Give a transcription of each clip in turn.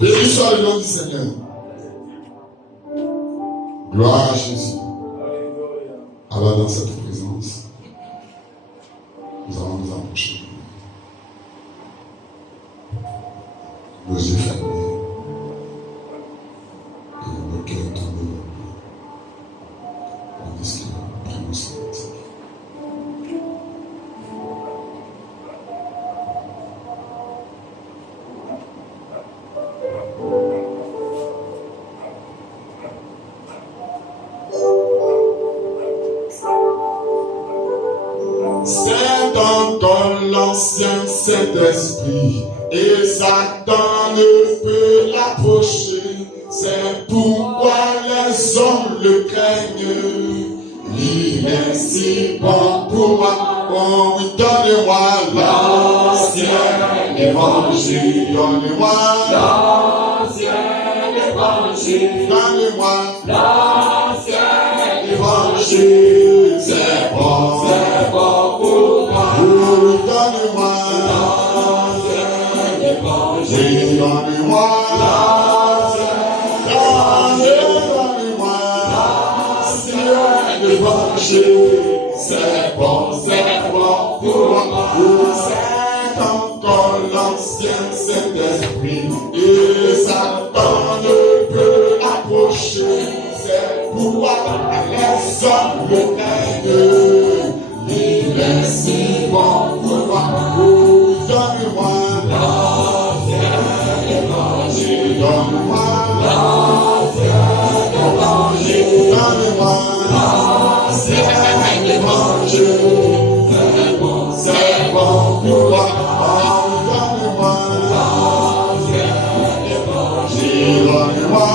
Béni soit le nom du Seigneur. Gloire à Jésus. Alors dans cette présence, nous allons nous approcher. Nos yeux fermés et nos cœurs tournés. On dit que prenons ce temps. C'est encore l'ancien Saint-Esprit et Satan ne peut l'approcher. C'est pourquoi les hommes le craignent. Il est si bon pour moi. Oh oui, donne-moi l'ancien évangile. Donne-moi l'ancien évangile. Donne-moi l'ancien évangile. C'est bon pour moi. Oh, donne-moi l'ancien évangile. Donne-moi c'est bon pour moi. C'est encore l'ancien Saint-Esprit et Satan ne peut approcher. C'est pourquoi les hommes le craignent. Il est si bon pour moi. Donne-moi l'ancien évangile. Donne-moi l'ancien évangile. Donne-moi c'est bon pour moi. Donne-moi l'ancien évangile. Donne-moi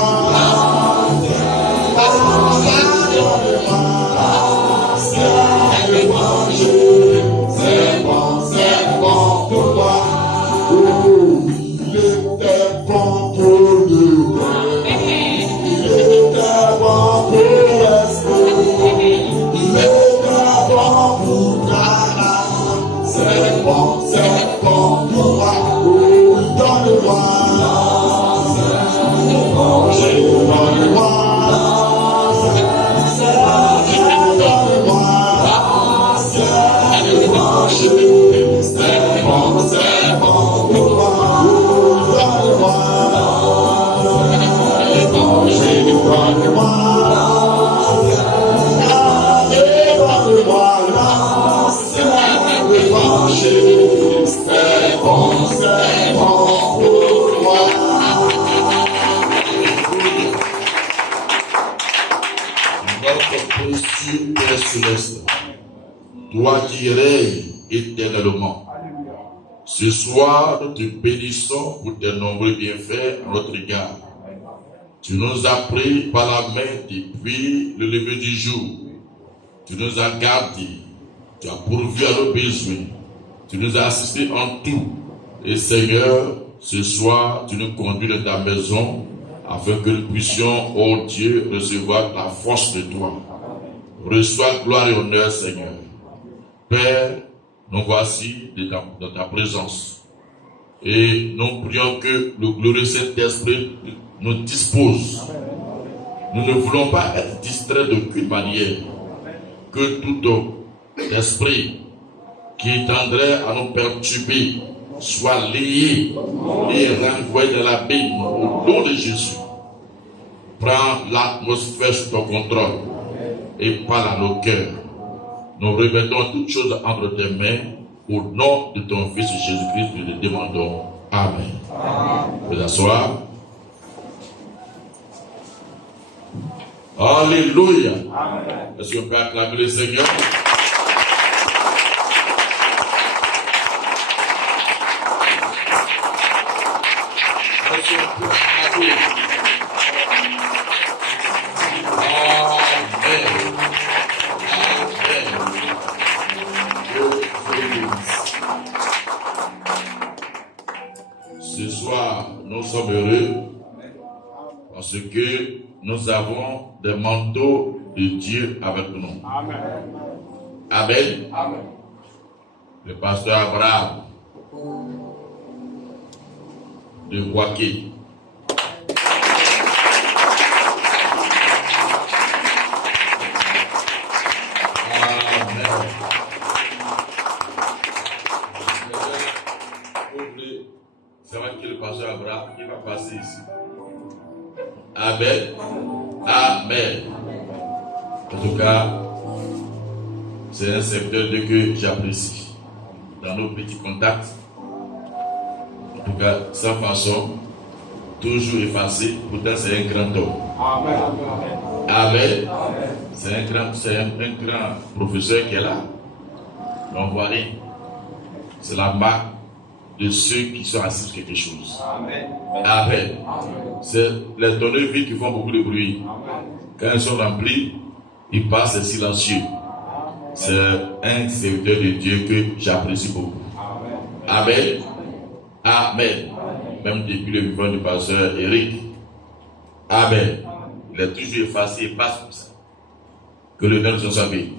l'ancien évangile. C'est bon pour moi. Oh, il était bon pour nous. Il était bon pour c'est bon pour moi. Donne-moi l'ancien évangile. Donne-moi l'ancien évangile. C'est bon pour moi. Donne-moi l'ancien évangile. Donne-moi c'est bon pour moi. Notre précieux Père céleste, toi qui règnes éternellement, ce soir nous te bénissons pour tes nombreux bienfaits à notre égard. Tu nous as pris par la main depuis le lever du jour. Tu nous as gardés. Tu as pourvu à nos besoins. Tu nous as assistés en tout. Et Seigneur, ce soir, tu nous conduis dans ta maison afin que nous puissions, oh Dieu, recevoir la force de toi. Reçois gloire et honneur, Seigneur. Père, nous voici dans ta présence. Et nous prions que le glorieux Saint-Esprit nous dispose. Nous ne voulons pas être distraits d'aucune manière. Que tout esprit qui tendrait à nous perturber soit lié et renvoyé dans l'abîme au nom de Jésus. Prends l'atmosphère sous ton contrôle et parle à nos cœurs. Nous remettons toutes choses entre tes mains au nom de ton Fils Jésus-Christ. Nous le demandons. Amen. Vous pouvez asseoir. Alléluia. Est-ce qu'on peut acclamer le Seigneur? Est-ce qu'on peut acclamer? Ce soir, nous sommes heureux parce que nous avons des manteaux de Dieu avec nous. Amen. Amen. Amen. Le pasteur Abraham de Waké pasteur Abraham, il va passer ici. Amen. Amen. En tout cas, c'est un serviteur de Dieu que j'apprécie. Dans nos petits contacts, en tout cas, sa façon, toujours effacée, pourtant c'est un grand homme. Amen. Amen. C'est un grand professeur qui est là. Mais on voit rien. C'est la marque de ceux qui sont assis sur quelque chose. Amen. Amen. C'est les tonneaux vides qui font beaucoup de bruit. Quand ils sont remplis, ils passent, c'est silencieux. C'est un serviteur de Dieu que j'apprécie beaucoup. Amen. Amen. Même depuis le vivant du pasteur Eric. Amen. Il est toujours effacé et passe comme ça. Que le nom soit béni.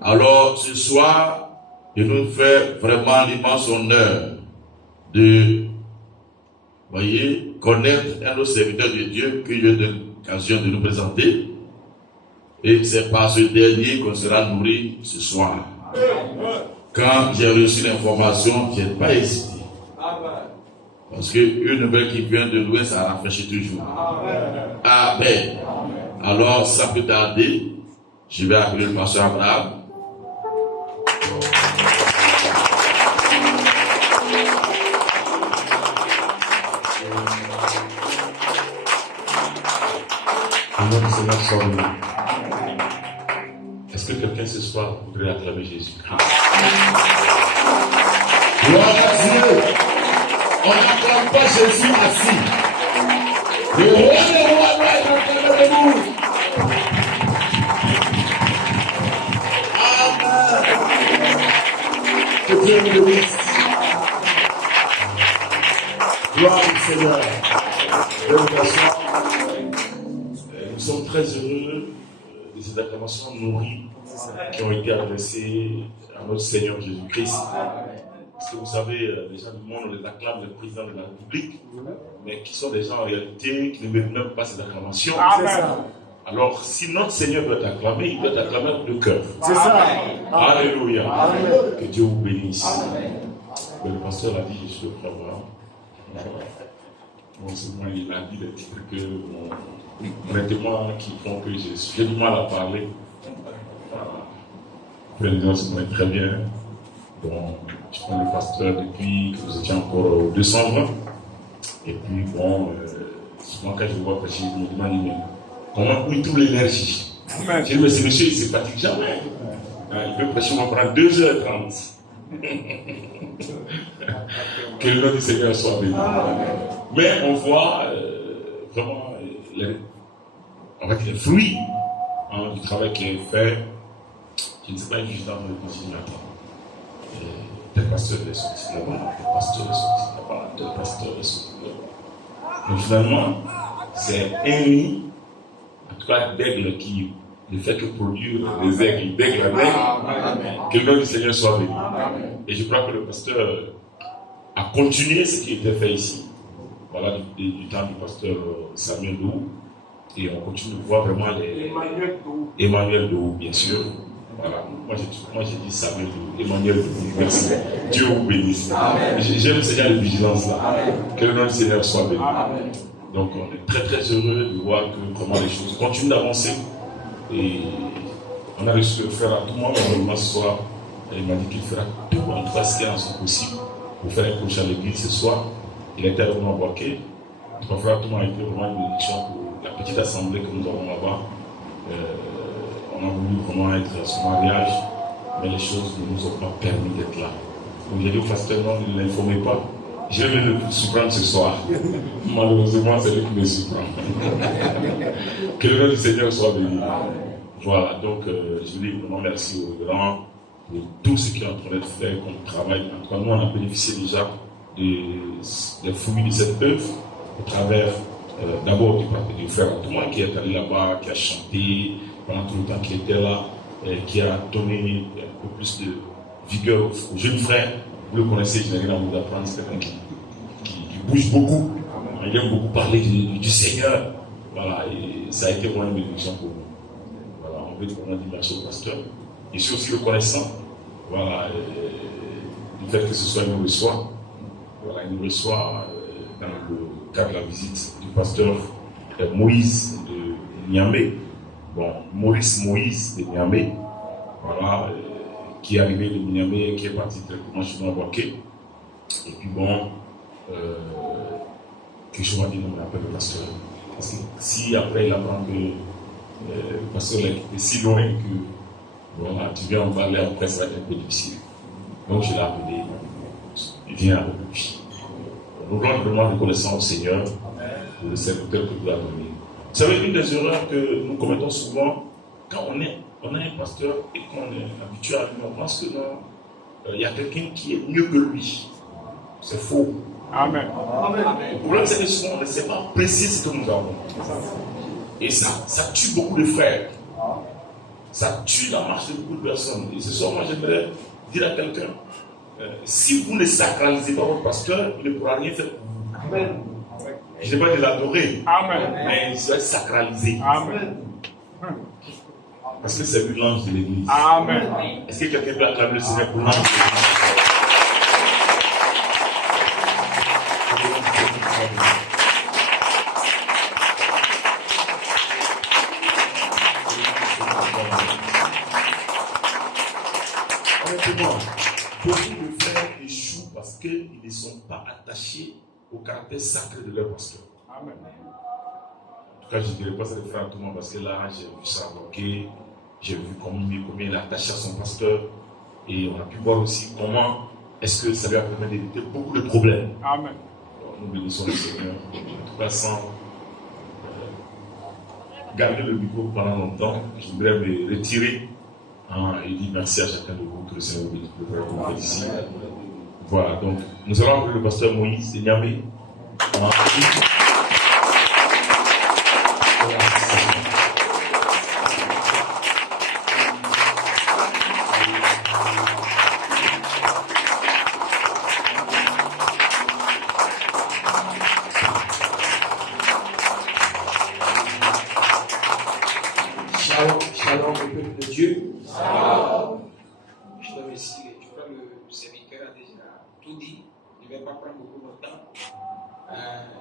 Alors, ce soir, il nous fait vraiment l'immense honneur de, voyez, connaître un autre serviteur de Dieu que j'ai l'occasion de nous présenter. Et c'est par ce dernier qu'on sera nourri ce soir. Quand j'ai reçu l'information, je n'ai pas hésité. Parce qu'une nouvelle qui vient de loin, ça rafraîchit toujours. Amen. Alors, sans plus tarder, je vais appeler le pasteur Abraham. Est-ce que quelqu'un ce soir voudrait acclamer Jésus-Christ? Gloire à Dieu. On n'acclame pas Jésus assis. Le roi des rois doit être acclamé debout. Amen. Que Dieu nous bénisse. Gloire au Seigneur. Nous sommes très heureux de ces acclamations nourries qui ont été adressées à notre Seigneur Jésus-Christ. Parce que vous savez, les gens du monde, on les acclame le président de la République, mais qui sont des gens en réalité qui ne méritent même pas cette acclamation. Alors, si notre Seigneur doit être acclamé, il doit être acclamé avec le cœur. C'est ça. Alléluia. Amen. Que Dieu vous bénisse. Mais le pasteur a dit, je suis le frère Abraham. Bon, c'est moi, il a dit des titres que, honnêtement, qui font que j'ai du mal à parler. Les gens se connaissent très bien. Bon, je connais le pasteur depuis que vous étiez encore au 220. Et puis, bon, souvent quand je vous vois prêcher, je me demande, mais comment il trouve l'énergie? Je dis, mais ce monsieur, il ne se fatigue jamais. Il peut prêcher, on va prendre 2h30. Que le nom du Seigneur soit béni. Mais on voit vraiment les fruits du travail qui est fait. Je ne sais pas, juste dans le continent. Tel pasteur est sorti là-bas, tel pasteur est sorti là-bas, tel pasteur est sorti là-bas. Mais finalement, c'est un nid, en tout cas d'aigle qui ne fait que produire des aigles, d'aigle à aigle. Que le nom du Seigneur soit béni. Et je crois que le pasteur a continué ce qui était fait ici. Voilà, du temps du pasteur Samuel Dou. Et on continue de voir vraiment Emmanuel Dou, bien sûr. Voilà, moi j'ai dit Samuel Dou, Emmanuel Dou. Merci. Dieu vous bénisse. J'aime le Seigneur de vigilance là. Que le nom du Seigneur soit béni. Donc on est très très heureux de voir que comment les choses continuent d'avancer. Et on a reçu le frère à tout moment ce soir. Il m'a dit qu'il fera tout en tout cas ce qui est en son possible pour faire un coach à l'église ce soir. Il était vraiment embarqué. Mon frère tout le monde a été vraiment une bénédiction pour la petite assemblée que nous avons là-bas. On a voulu vraiment être à son mariage, mais les choses ne nous ont pas permis d'être là. Donc j'ai dit au pasteur, non, ne l'informez pas. Je vais le surprendre ce soir. Malheureusement, c'est lui qui me surprend. Que le nom du Seigneur soit béni. Voilà, donc je dis vraiment merci au grand pour tout ce qui est en train d'être fait comme travail. En tout cas, nous, on a bénéficié déjà des fruits de cette œuvre au travers d'abord du frère Antoine qui est allé là-bas, qui a chanté pendant tout le temps qu'il était là, qui a donné un peu plus de vigueur aux jeunes frères. Vous le connaissez, je n'ai rien à vous apprendre, c'est quelqu'un qui bouge beaucoup. Il aime beaucoup parler du Seigneur. Voilà, et ça a été vraiment une bénédiction pour nous. Voilà, on veut vraiment dire merci au pasteur. Et je suis aussi reconnaissant, voilà, du fait que ce soit il nous reçoit. Voilà, il nous reçoit dans le cadre de la visite du pasteur Moïse de Niamey. Bon, Maurice Moïse de Niamey, voilà, qui est arrivé de Niamey, qui est parti directement chez moi à Boaké. Et puis bon, quelque chose m'a dit, non, on appelle le pasteur. Parce que si après il apprend que le pasteur est si loin que voilà, tu viens en parler après, ça va être un peu difficile. Donc je l'ai appelé, il vient avec lui. Nous voulons vraiment reconnaissant au Seigneur pour le serviteur que Dieu a donné. Vous savez, une des erreurs que nous commettons souvent, quand on a un pasteur et qu'on est habitué à lui, on pense que non, il y a quelqu'un qui est mieux que lui. C'est faux. Amen. Le problème, c'est que souvent, on ne sait pas apprécier ce que nous avons. Et ça tue beaucoup de frères. Ça tue la marche de beaucoup de personnes. Et ce soir, moi, j'aimerais dire à quelqu'un, si vous ne sacralisez pas votre pasteur, il ne pourra rien faire pour vous. Amen. Je n'ai pas de l'adorer, Amen. mais il doit être sacralisé. Amen. Parce que c'est lui l'ange de l'église. Amen. Est-ce que quelqu'un peut acclamer le Seigneur pour l'ange de l'église? Honnêtement, beaucoup de frères échouent parce qu'ils ne sont pas attachés au caractère sacré de leur pasteur. Amen. En tout cas, je ne dirais pas ça de frère à tout le monde parce que là, j'ai vu ça bloquer, j'ai vu combien il est attaché à son pasteur et on a pu voir aussi comment est-ce que ça lui a permis d'éviter beaucoup de problèmes. Amen. Alors, nous bénissons le Seigneur, en tout cas sans garder le micro pendant longtemps. Je voudrais me retirer et dire merci à chacun de vous, que le Seigneur vous bénisse ici. Voilà, donc nous allons appeler le pasteur Moïse de Niamey. Shalom, le peuple de Dieu. Je te remercie. Je crois que le serviteur a déjà tout dit. Je ne vais pas prendre beaucoup de temps.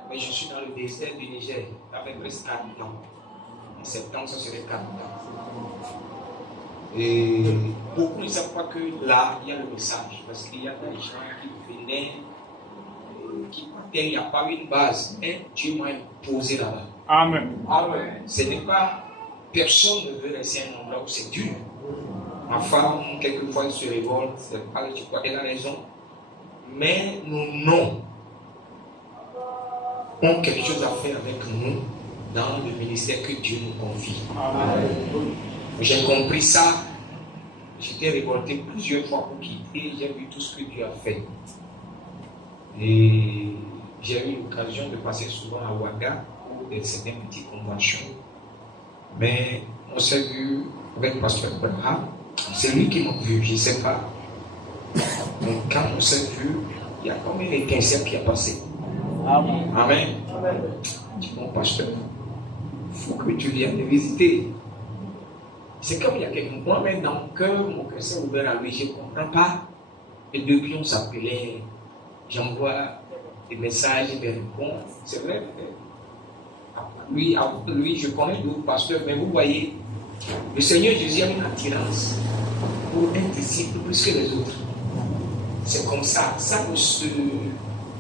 Mais je suis dans le désert du Niger. Ça fait presque 4 ans. En septembre, ça serait 4 ans. Et beaucoup ne savent pas que là, il y a le message. Parce qu'il y a des gens qui venaient, qui partaient, il n'y a pas une base. Mais Dieu m'a imposé là-bas. Amen. Amen. Ce n'est pas. Personne ne veut laisser un endroit où c'est dur. Ma femme, quelquefois, elle se révolte, je crois qu'elle a raison. Mais nous, non. Ont quelque chose à faire avec nous dans le ministère que Dieu nous confie. Amen. J'ai compris ça. J'étais révolté plusieurs fois pour quitter. J'ai vu tout ce que Dieu a fait. Et j'ai eu l'occasion de passer souvent à Ouaga pour certaines petites conventions. Mais on s'est vu avec le pasteur Abraham. C'est lui qui m'a vu, je ne sais pas. Donc quand on s'est vu, il y a comme une étincelle qui a passé. Amen. Amen. Je dis, mon pasteur, il faut que tu viennes me visiter. C'est comme il y a quelques mois, mais dans mon cœur s'est ouvert à lui, je ne comprends pas. Et depuis on s'appelait, j'envoie des messages, des réponses. C'est vrai. Lui, je connais d'autres pasteurs, mais vous voyez, le Seigneur Jésus a une attirance pour un disciple plus que les autres. C'est comme ça, ça ne se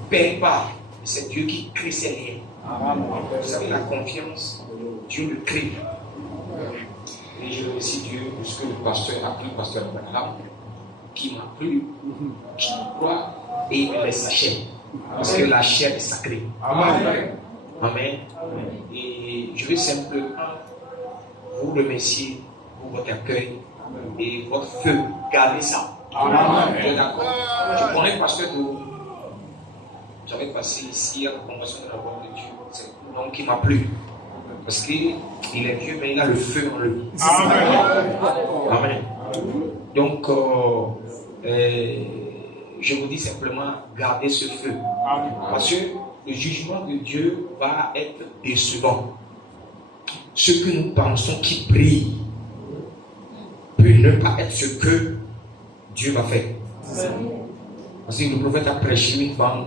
perd pas. C'est Dieu qui crée ses liens. Vous savez, la confiance, Dieu le crée. Et je remercie Dieu pour ce que le pasteur a pris, le pasteur Abraham, qui m'a plu, qui croit et il me laisse sa chair. Parce que la chair est sacrée. Amen. Amen. Et je veux simplement vous remercier pour votre accueil et votre feu. Gardez ça. Amen. D'accord. Je connais le pasteur de. J'avais passé ici à la convention de la voix de Dieu. C'est un homme qui m'a plu. Parce qu'il est vieux, mais il a le feu en lui. Amen. Amen. Donc, je vous dis simplement, gardez ce feu. Amen. Parce que le jugement de Dieu va être décevant. Ce que nous pensons qui brille peut ne pas être ce que Dieu va faire. Parce que le prophète a prêché une femme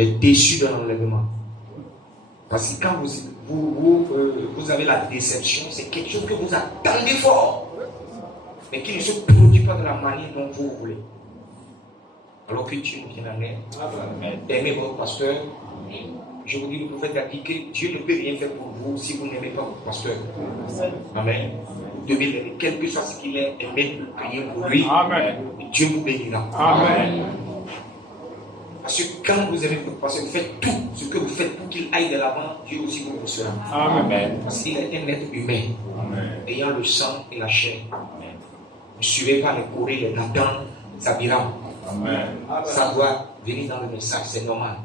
est déçu de l'enlèvement. Parce que quand vous avez la déception, c'est quelque chose que vous attendez fort, mais qui ne se produit pas de la manière dont vous voulez. Alors que Dieu nous vient en aide. Aimez votre pasteur. Je vous dis, le prophète a dit que Dieu ne peut rien faire pour vous si vous n'aimez pas votre pasteur. Amen. Vous devez l'aimer, quel que soit ce qu'il est, aimez-le, priez pour lui. Amen. Et Dieu vous bénira. Amen. Parce que quand vous aimez votre pasteur, vous faites tout ce que vous faites pour qu'il aille de l'avant, Dieu aussi vous sera. Amen. Parce qu'il est un être humain, ayant le sang et la chair. Amen. Ne suivez pas les Corées, les Nathan, Zabira. Ça doit venir dans le message, c'est normal.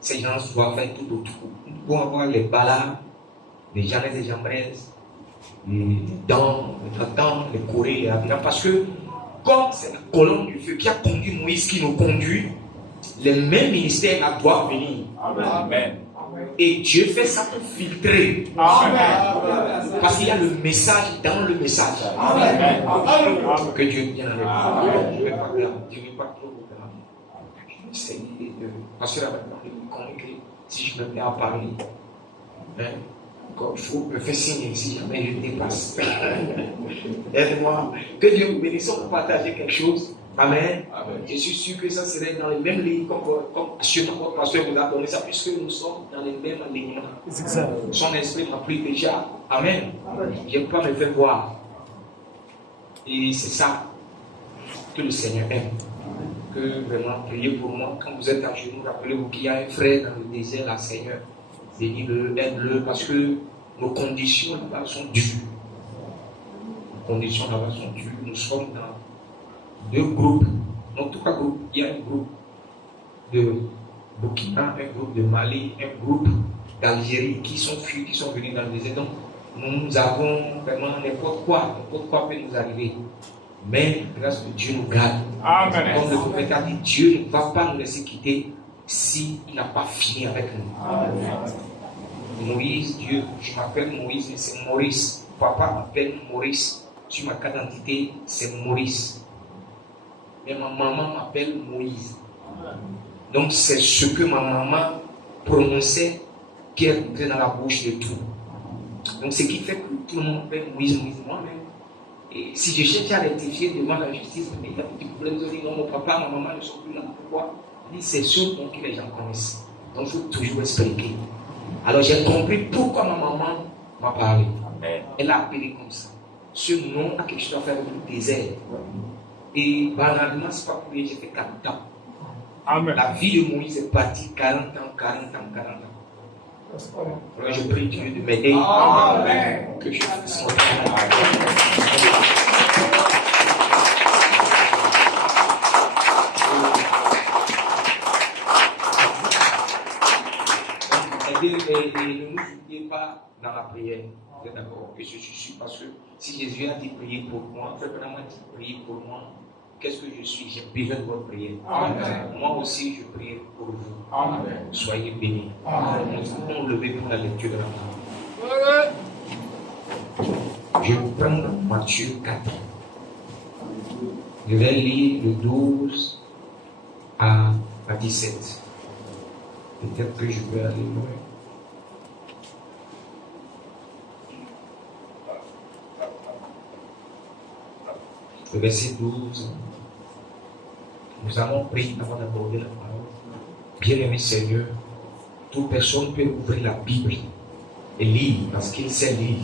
Ces gens doivent faire tout autour. Nous pouvons avoir les balas, les Janès et Jambraises, les dents, les Nathan, les Corées, les Zabira. Parce que, comme c'est la colonne du feu qui a conduit Moïse, qui nous conduit, les mêmes ministères doivent venir. Amen. Et Dieu fait ça pour filtrer. Amen. Parce qu'il y a le message dans le message. Amen. Que Dieu vienne avec vous. Je ne vais pas trop vous dire. Je vais essayer de passer la maintenant de vous convaincre si je me mets à parler. Il faut me faire signe si jamais je dépasse. Aide-moi. Que Dieu vous bénisse pour partager quelque chose. Amen. Amen. Je suis sûr que ça serait dans les mêmes lignes comme sûrement votre pasteur vous a donné ça, puisque nous sommes dans les mêmes lignes. Son esprit m'a pris déjà. Amen. Je ne peux pas me faire voir. Et c'est ça que le Seigneur aime. Que vraiment, priez pour moi. Quand vous êtes à genoux, rappelez-vous qu'il y a un frère dans le désert, là, Seigneur. Bénis-le, aide-le, parce que nos conditions là-bas sont dures. Nos conditions là-bas sont dures. Nous sommes dans 2 groupes, non 3 groupes. Il y a un groupe de Burkina, un groupe de Mali, un groupe d'Algérie qui sont fuis, qui sont venus dans le désert. Donc nous avons vraiment n'importe quoi peut nous arriver. Mais grâce que Dieu nous garde. Amen. Comme le prophète a dit, Dieu ne va pas nous laisser quitter s'il n'a pas fini avec nous. Amen. Moïse, Dieu, je m'appelle Moïse, mais c'est Maurice. Papa m'appelle Maurice. Sur ma carte d'identité, c'est Maurice. Mais ma maman m'appelle Moïse. Donc c'est ce que ma maman prononçait qui est rentré dans la bouche de tout. Donc ce qui fait que tout le monde m'appelle Moïse, moi-même. Et si je cherche à rectifier devant la justice, mais il y a des problèmes, ils disent non, mon papa, ma maman ne sont plus là. Pourquoi? Il dit c'est sûr que les gens connaissent. Donc il faut toujours expliquer. Alors j'ai compris pourquoi ma maman m'a parlé. Elle a appelé comme ça. Ce nom a quelque chose à faire avec le désert. Et banalement, c'est pas pour rien, j'ai fait 40 ans. Amen. La vie de Moïse est partie 40 ans. Alors je prie Dieu de m'aider. Amen. Que je fasse mon travail. Et ne nous oubliez pas dans la prière. Vous êtes d'accord? Que je suis sûr, parce que si Jésus a dit prier pour moi, vraiment dit prier pour moi, qu'est-ce que je suis? J'ai besoin de votre prière. Amen. Moi aussi, je prie pour vous. Amen. Soyez bénis. Amen. Nous allons lever pour la lecture de la parole. Je vais prendre Matthieu 4. Je vais lire le 12 à 17. Peut-être que je vais aller loin. Le verset 12. Nous allons prier avant d'aborder la parole. Bien-aimé Seigneur, toute personne peut ouvrir la Bible et lire parce qu'il sait lire.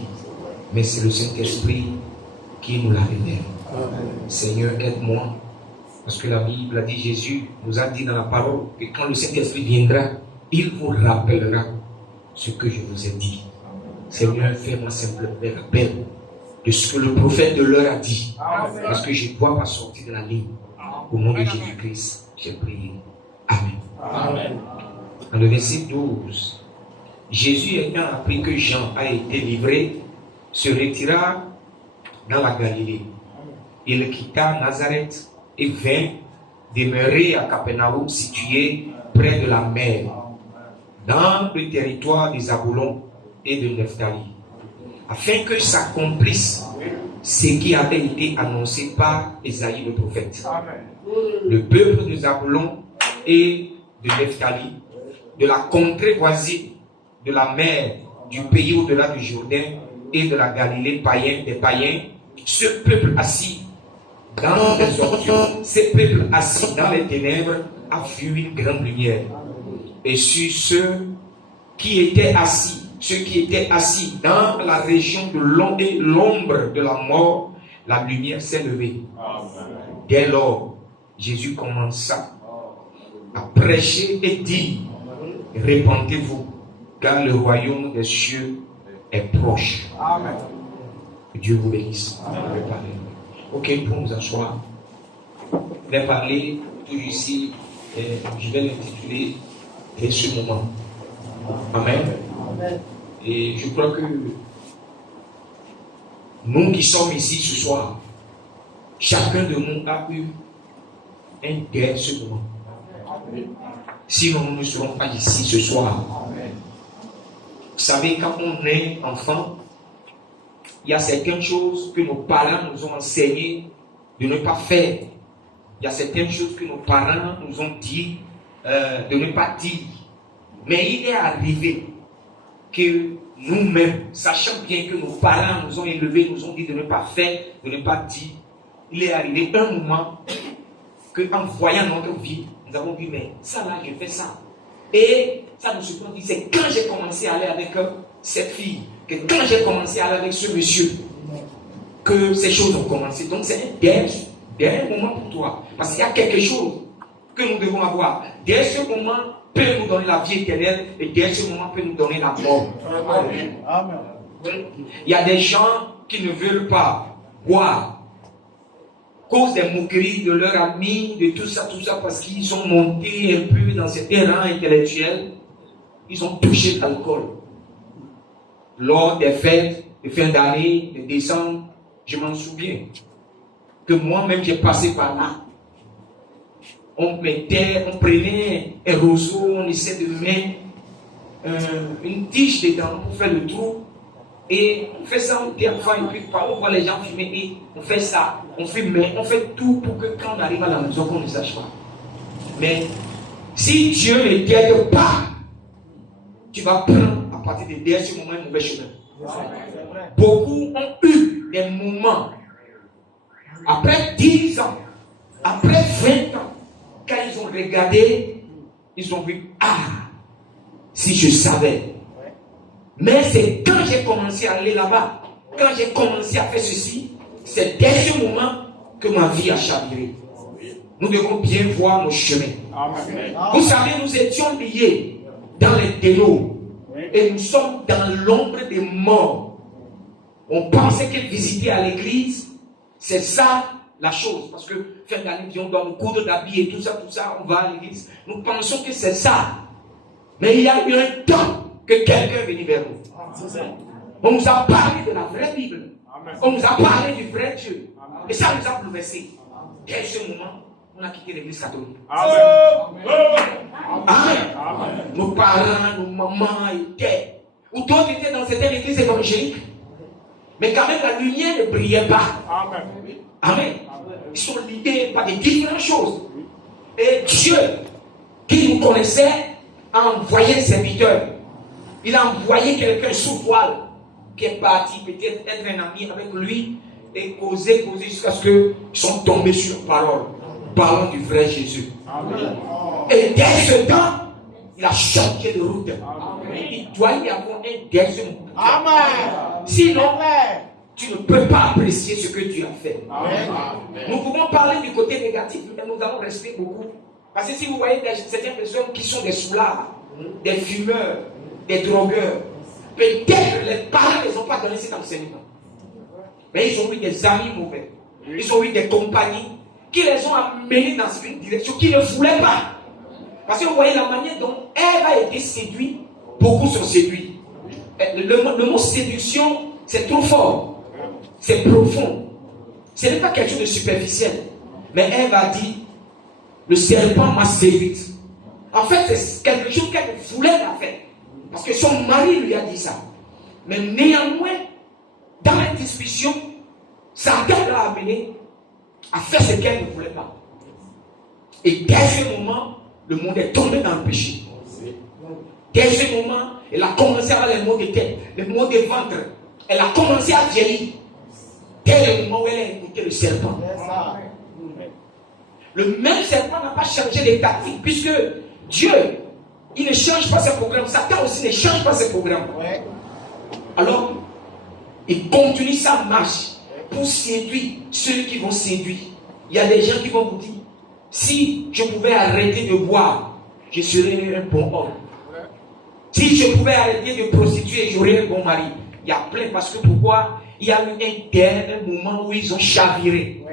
Mais c'est le Saint-Esprit qui nous la révèle. Seigneur, aide-moi. Parce que la Bible a dit, Jésus nous a dit dans la parole que quand le Saint-Esprit viendra, il vous rappellera ce que je vous ai dit. Seigneur, fais-moi simplement le rappel de ce que le prophète de l'heure a dit. Amen. Parce que je ne dois pas sortir de la ligne. Au nom de Jésus-Christ, j'ai prié. Amen. Amen. Dans le verset 12, Jésus ayant appris que Jean a été livré, se retira dans la Galilée. Il quitta Nazareth et vint demeurer à Capernaum, situé près de la mer, dans le territoire des Zabulon et de Nephtali, afin que s'accomplisse ce qui avait été annoncé par Ésaïe le prophète. Amen. Le peuple de Zabulon et de Nephtali de la contrée voisine, de la mer, du pays au-delà du Jourdain et de la Galilée des païens, ce peuple assis dans les ordures, ce peuple assis dans les ténèbres a vu une grande lumière. Et sur ceux qui étaient assis dans la région de l'ombre de la mort, la lumière s'est levée. Dès lors, Jésus commença à prêcher et dit: répentez-vous, car le royaume des cieux est proche. Amen. Que Dieu vous bénisse. Ok, pour nous asseoir. Je vais parler tout ici, et je vais l'intituler dès ce moment. Amen. Amen. Et je crois que nous qui sommes ici ce soir, chacun de nous a eu un dès ce moment. Sinon, nous ne serons pas ici ce soir. Vous savez, quand on est enfant, il y a certaines choses que nos parents nous ont enseigné de ne pas faire. Il y a certaines choses que nos parents nous ont dit de ne pas dire. Mais il est arrivé que nous-mêmes, sachant bien que nos parents nous ont élevés, nous ont dit de ne pas faire, de ne pas dire, il est arrivé un moment qu'en voyant notre vie, nous avons dit, mais ça là, je fais ça. Et ça nous surprend, c'est quand j'ai commencé à aller avec cette fille, que quand j'ai commencé à aller avec ce monsieur, que ces choses ont commencé. Donc c'est un dernier moment pour toi. Parce qu'il y a quelque chose que nous devons avoir. Dès ce moment peut nous donner la vie éternelle et dès ce moment peut nous donner la mort. Amen. Il y a des gens qui ne veulent pas boire cause des moqueries de leurs amis, de tout ça, parce qu'ils sont montés un peu dans cet terrain intellectuel, ils ont touché l'alcool. Lors des fêtes de fin d'année, de décembre, je m'en souviens que moi-même j'ai passé par là. On prenait un roseau, on essaie de mettre une tige dedans pour faire le trou. Et on fait ça, on était enfant, et puis on voit les gens fumer, et on fait ça, on fume, on fait tout pour que quand on arrive à la maison, qu'on ne sache pas. Mais si Dieu ne t'aide pas, tu vas prendre à partir de derrière ce moment un mauvais chemin. Beaucoup ont eu des moments, après 10 ans, après 20 ans, quand ils ont regardé, ils ont vu, si je savais. Mais c'est quand j'ai commencé à aller là-bas, quand j'ai commencé à faire ceci, c'est dès ce moment que ma vie a chaviré. Nous devons bien voir nos chemins. Amen. Vous savez, nous étions liés dans les ténèbres et nous sommes dans l'ombre des morts. On pensait que visiter à l'église, c'est ça la chose. Parce que fin d'année, on doit nous coudre d'habits et tout ça, on va à l'église. Nous pensons que c'est ça. Mais il y a eu un temps que quelqu'un est venu vers nous. On nous a parlé de la vraie Bible. On nous a parlé du vrai Dieu. Et ça nous a bouleversés. Dès ce moment, on a quitté l'église catholique. Amen. Nos parents, nos mamans étaient, ou d'autres étaient dans certaines églises évangéliques. Mais quand même, la lumière ne brillait pas. Amen. Ils sont liés par des différentes choses. Et Dieu, qui nous connaissait, a envoyé un serviteur. Il a envoyé quelqu'un sous voile qui est parti peut-être être un ami avec lui et causer jusqu'à ce qu'ils sont tombés sur parole, parlant du vrai Jésus. Amen. Et dès ce temps, il a changé de route. Amen. Il doit y avoir un dernier moment. Amen. Sinon, tu ne peux pas apprécier ce que tu as fait. Amen. Nous pouvons parler du côté négatif, mais nous allons rester beaucoup. Parce que si vous voyez certaines personnes qui sont des soulards, des fumeurs, des drogueurs, peut-être les parents ne les ont pas donné cet enseignement. Mais ils ont eu des amis mauvais. Ils ont eu des compagnies qui les ont amenés dans une direction qu'ils ne voulaient pas. Parce que vous voyez la manière dont Ève a été séduite, beaucoup sont séduits. Le mot séduction, c'est trop fort. C'est profond. Ce n'est pas quelque chose de superficiel. Mais Ève a dit, le serpent m'a séduite. En fait, c'est quelque chose qu'elle voulait la faire. Parce que son mari lui a dit ça. Mais néanmoins, dans la discussion, Satan l'a amené à faire ce qu'elle ne voulait pas. Et dès ce moment, le monde est tombé dans le péché. dès ce moment, elle a commencé à avoir les maux de tête, les maux de ventre. Elle a commencé à vieillir. Dès le moment où elle a écouté le serpent. Le même serpent n'a pas changé de tactique, puisque Dieu, il ne change pas ses programmes. Satan aussi ne change pas ses programmes. Alors, il continue sa marche pour séduire ceux qui vont séduire. Il y a des gens qui vont vous dire, si je pouvais arrêter de boire, je serais un bon homme. Si je pouvais arrêter de prostituer, j'aurais un bon mari. Il y a plein, parce que pourquoi? Il y a eu un moment où ils ont chaviré.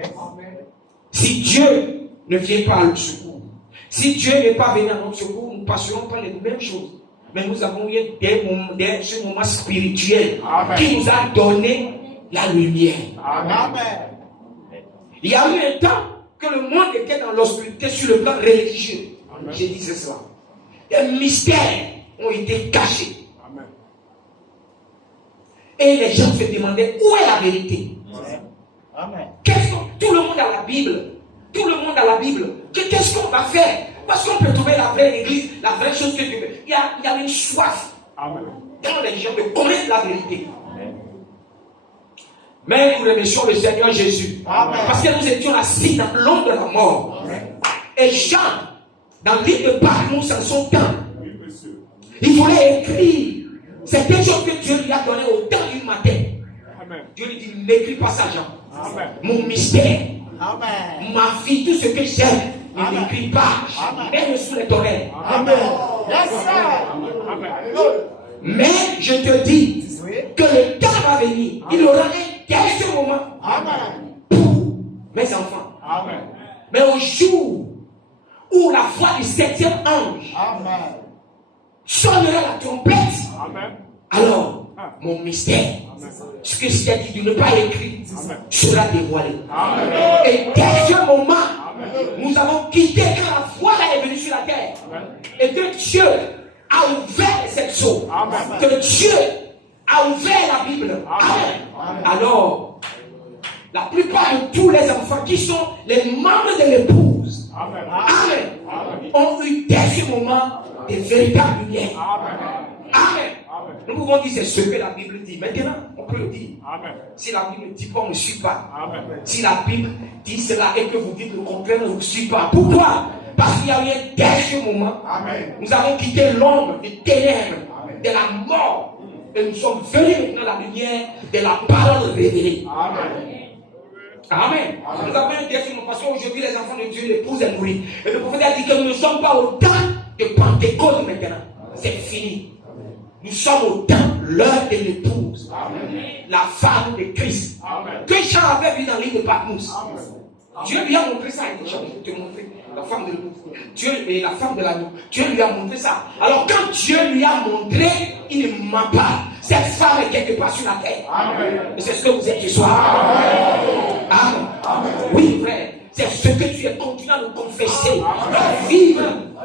Si Dieu ne vient pas à notre secours, si Dieu n'est pas venu à notre secours, nous ne passerons pas les mêmes choses. Mais nous avons eu ce moment spirituel qui nous a donné la lumière. Amen. Il y a eu un temps que le monde était dans l'obscurité sur le plan religieux. J'ai dit cela. Les mystères ont été cachés. Amen. Et les gens se demandaient où est la vérité. Amen. Tout le monde a la Bible. Tout le monde a la Bible. Qu'est-ce qu'on va faire? Parce qu'on peut trouver la vraie église, la vraie chose que tu veux. Il y a une soif dans les gens de connaître la vérité. Mais nous remercions le Seigneur Jésus. Amen. Parce que nous étions assis dans l'ombre de la mort. Amen. Et Jean, dans l'île de Patmos en son temps, il voulait écrire certaines choses que Dieu lui a données au temps du matin. Amen. Dieu lui dit, n'écris pas ça, Jean. Amen. Mon mystère, Amen. ma fille, tout ce que j'aime, ne Amen. n'écris pas. Amen. Même sous les tonnerres. Amen. Yes, sir. Amen. Mais je te dis que le temps va venir. Il aura un tel ce moment Amen. pour mes enfants. Amen. Mais au jour où la voix du 7e ange Amen. sonnera la trompette, Amen. alors mon mystère, ce que j'ai dit de ne pas écrire, sera dévoilé. Amen. Et dès ce moment, nous avons quitté quand la foi est venue sur la terre. Et que Dieu a ouvert cette chose. Amen. Que Dieu a ouvert la Bible. Amen. Alors, la plupart de tous les enfants qui sont les membres de l'épouse, Amen. Amen, ont eu dès ce moment des véritables lumières. Amen. Nous pouvons dire c'est ce que la Bible dit. Maintenant, on peut le dire. Amen. Si la Bible dit pas, on ne suit pas. Amen. Si la Bible dit cela et que vous dites le contraire, on ne suit pas. Pourquoi? Parce qu'il y a eu un dernier moment. Amen. Nous avons quitté l'ombre des ténèbres, de la mort. Et nous sommes venus maintenant à la lumière de la parole révélée. Amen. Amen. Nous avons un dernier moment parce qu'aujourd'hui les enfants de Dieu, l'épouse est nourrie. Et le prophète a dit que nous ne sommes pas au temps de Pentecôte maintenant. C'est fini. Nous sommes au temps, l'heure de l'épouse. La femme de Christ. Amen. Que Jean avait vu dans l'île de Patmos. Dieu lui a montré ça. Il dit, je vais te montrer la femme de l'épouse. Dieu et la femme de l'agneau. Dieu lui a montré ça. Alors quand Dieu lui a montré, il ne ment pas. Cette femme est quelque part sur la terre. Amen. Et c'est ce que vous êtes ce soir. Amen. Amen. Oui, frère. C'est ce que tu es continué à nous confesser. À vivre.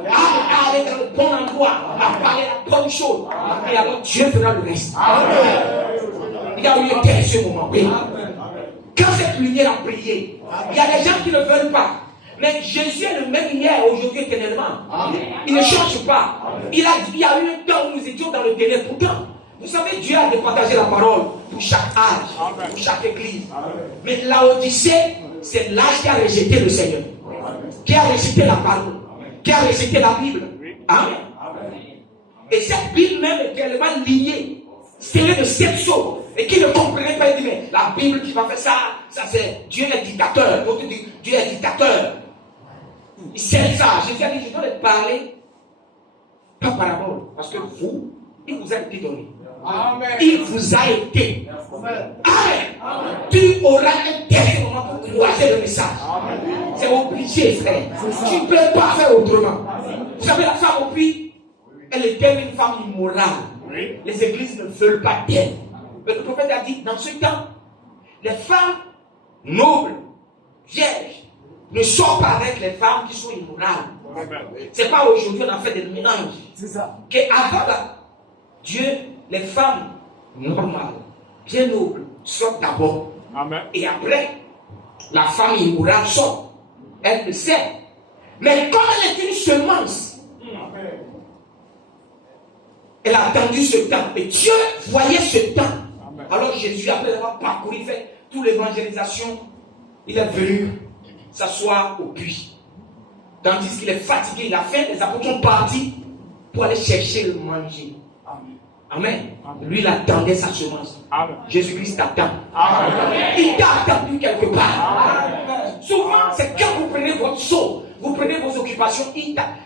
À aller dans le bon endroit. À parler la bonne chose. Et alors Dieu fera le reste. Il y a eu un ce moment. Oui. Quand cette lumière a brillé, il y a des gens qui ne veulent pas. Mais Jésus est le même hier, aujourd'hui, éternellement. Il ne change pas. Il y a eu un temps où nous étions dans le ténèbre. Pourtant, vous savez, Dieu a départagé la parole pour chaque âge, pour chaque église. Mais l'Odyssée, c'est l'âge qui a rejeté le Seigneur, qui a rejeté la parole, qui a rejeté la Bible. Amen. Et cette Bible même est tellement liée, c'est de cette chose. Et qui ne comprenait pas, il dit, mais la Bible qui va faire ça, ça c'est Dieu est dictateur. L'autre dit, Dieu est dictateur. Il sait ça. Jésus a dit, je dois te parler, pas parabole, parce que vous, il vous a été donné. Amen. Il vous a été. Amen. Tu auras un dernier moment pour croiser le message. C'est obligé, frère. Tu ne peux pas faire autrement. Vous savez, la femme au puits, elle était une femme immorale. Les églises ne veulent pas d'elle. Mais le prophète a dit, dans ce temps, les femmes nobles, vierges, ne sortent pas avec les femmes qui sont immorales. C'est pas aujourd'hui on a fait des mélanges. C'est ça. Qu'avant Dieu, les femmes normales, bien nobles, sortent d'abord. Amen. Et après, la femme immorale sort. Elle le sait. Mais comme elle est une semence, Elle a attendu ce temps. Et Dieu voyait ce temps. Alors Jésus, après avoir parcouru, fait toute l'évangélisation, il est venu s'asseoir au puits. Tandis qu'il est fatigué, il a faim, les apôtres sont partis pour aller chercher le manger. Amen. Lui, il attendait sa semence. Jésus-Christ t'attend. Il t'a attendu quelque part. Souvent, c'est quand vous prenez votre seau, vous prenez vos occupations,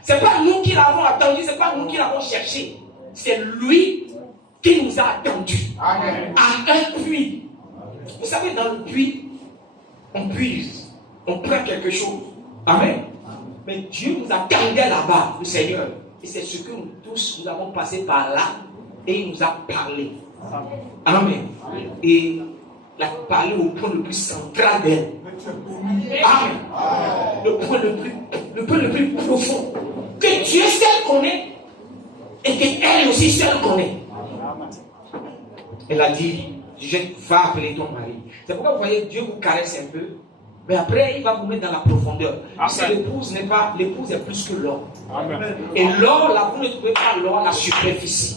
c'est pas nous qui l'avons attendu, c'est pas nous qui l'avons cherché. C'est lui qui nous a attendus. À un puits. Vous savez, dans le puits, on puise, on prend quelque chose. Amen. Mais Dieu nous attendait là-bas, le Seigneur. Et c'est ce que nous tous, nous avons passé par là. Et il nous a parlé. Amen. Et il a parlé au point le plus central d'elle. Amen. Le point le plus profond. Que Dieu seul connaît et qu'elle aussi seule connaît. Elle a dit, je vais appeler ton mari. C'est pourquoi vous voyez, Dieu vous caresse un peu. Mais après, il va vous mettre dans la profondeur. Si l'épouse n'est pas, l'épouse est plus que l'or. Et l'or, là, vous ne trouvez pas l'or à la superficie.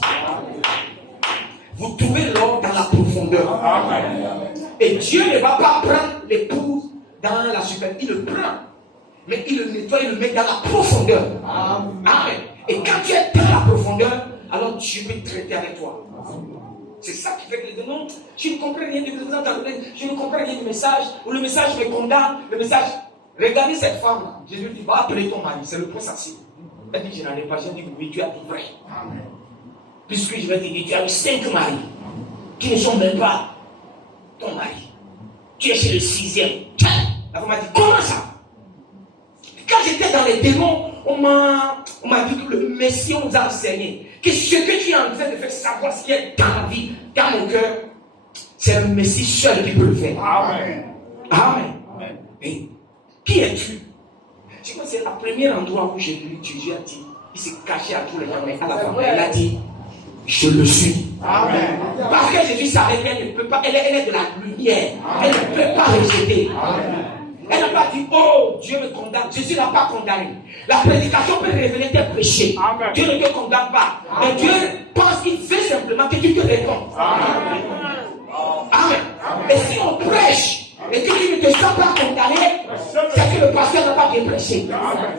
Vous trouvez l'or dans la profondeur. Et Dieu ne va pas prendre l'épouse dans la superficie. Il le prend. Mais il le nettoie, il le met dans la profondeur. Amen. Et quand tu es dans la profondeur, alors Dieu peut traiter avec toi. C'est ça qui fait que les gens, non, je ne comprends rien je ne comprends rien du message, ou le message me condamne, le message. Regardez cette femme, Jésus dit, va appeler ton mari, c'est le point sensible. Elle dit, je n'en ai pas, j'ai dit, oui, tu as dit vrai. Puisque je vais te dire, tu as eu 5 maris, qui ne sont même pas ton mari. Tu es chez le 6e. La femme m'a dit, comment ça? Quand j'étais dans les démons, on m'a dit que le Messie nous a enseigné que ce que tu es en train de faire, savoir ce qui est dans la vie, dans mon cœur, c'est le Messie seul qui peut le faire. Amen. Amen. Amen. Et qui es-tu? Je crois que c'est le premier endroit où Jésus a dit, il s'est caché à tous les gens, mais à la fin, il a dit, je le suis. Amen. Parce que Jésus savait qu'elle ne peut pas, elle est de la lumière, elle ne peut pas rejeter. Amen. Elle n'a pas dit, oh, Dieu me condamne. Jésus n'a pas condamné. La prédication peut révéler tes péchés. Amen. Dieu ne te condamne pas. Amen. Mais Dieu pense qu'il veut simplement que tu te répondes. Amen. Amen. Amen. Et si on prêche et que tu ne te sens pas condamné, c'est que le pasteur n'a pas bien prêché. Amen.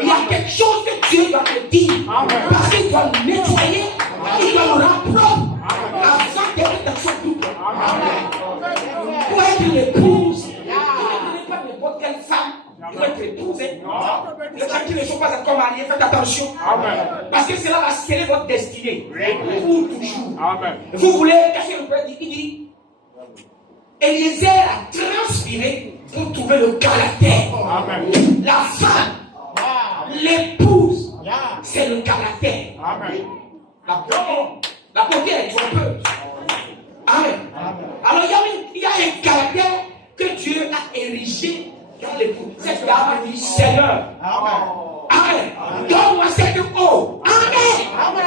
Il y a quelque chose que Dieu va te dire. Amen. Parce qu'il doit nous nettoyer, il doit nous rendre propre avant d'être dans son couple. Pour être une épouse, pas n'importe quelle femme, il faut être épousée. Les gens qui ne sont pas encore mariés, faites attention. Amen. Parce que cela va sceller votre destinée. Pour toujours. Amen. Vous voulez, qu'est-ce que le Père dit? Il dit, Eliezer a transpiré pour trouver le caractère. Amen. La femme, l'épouse, c'est le caractère. Amen. La beauté est trompeuse. Amen. Alors il y a un caractère que Dieu a érigé dans l'époux. Cette dame a dit, Seigneur, Amen. Donne-moi cette eau. Amen. Amen.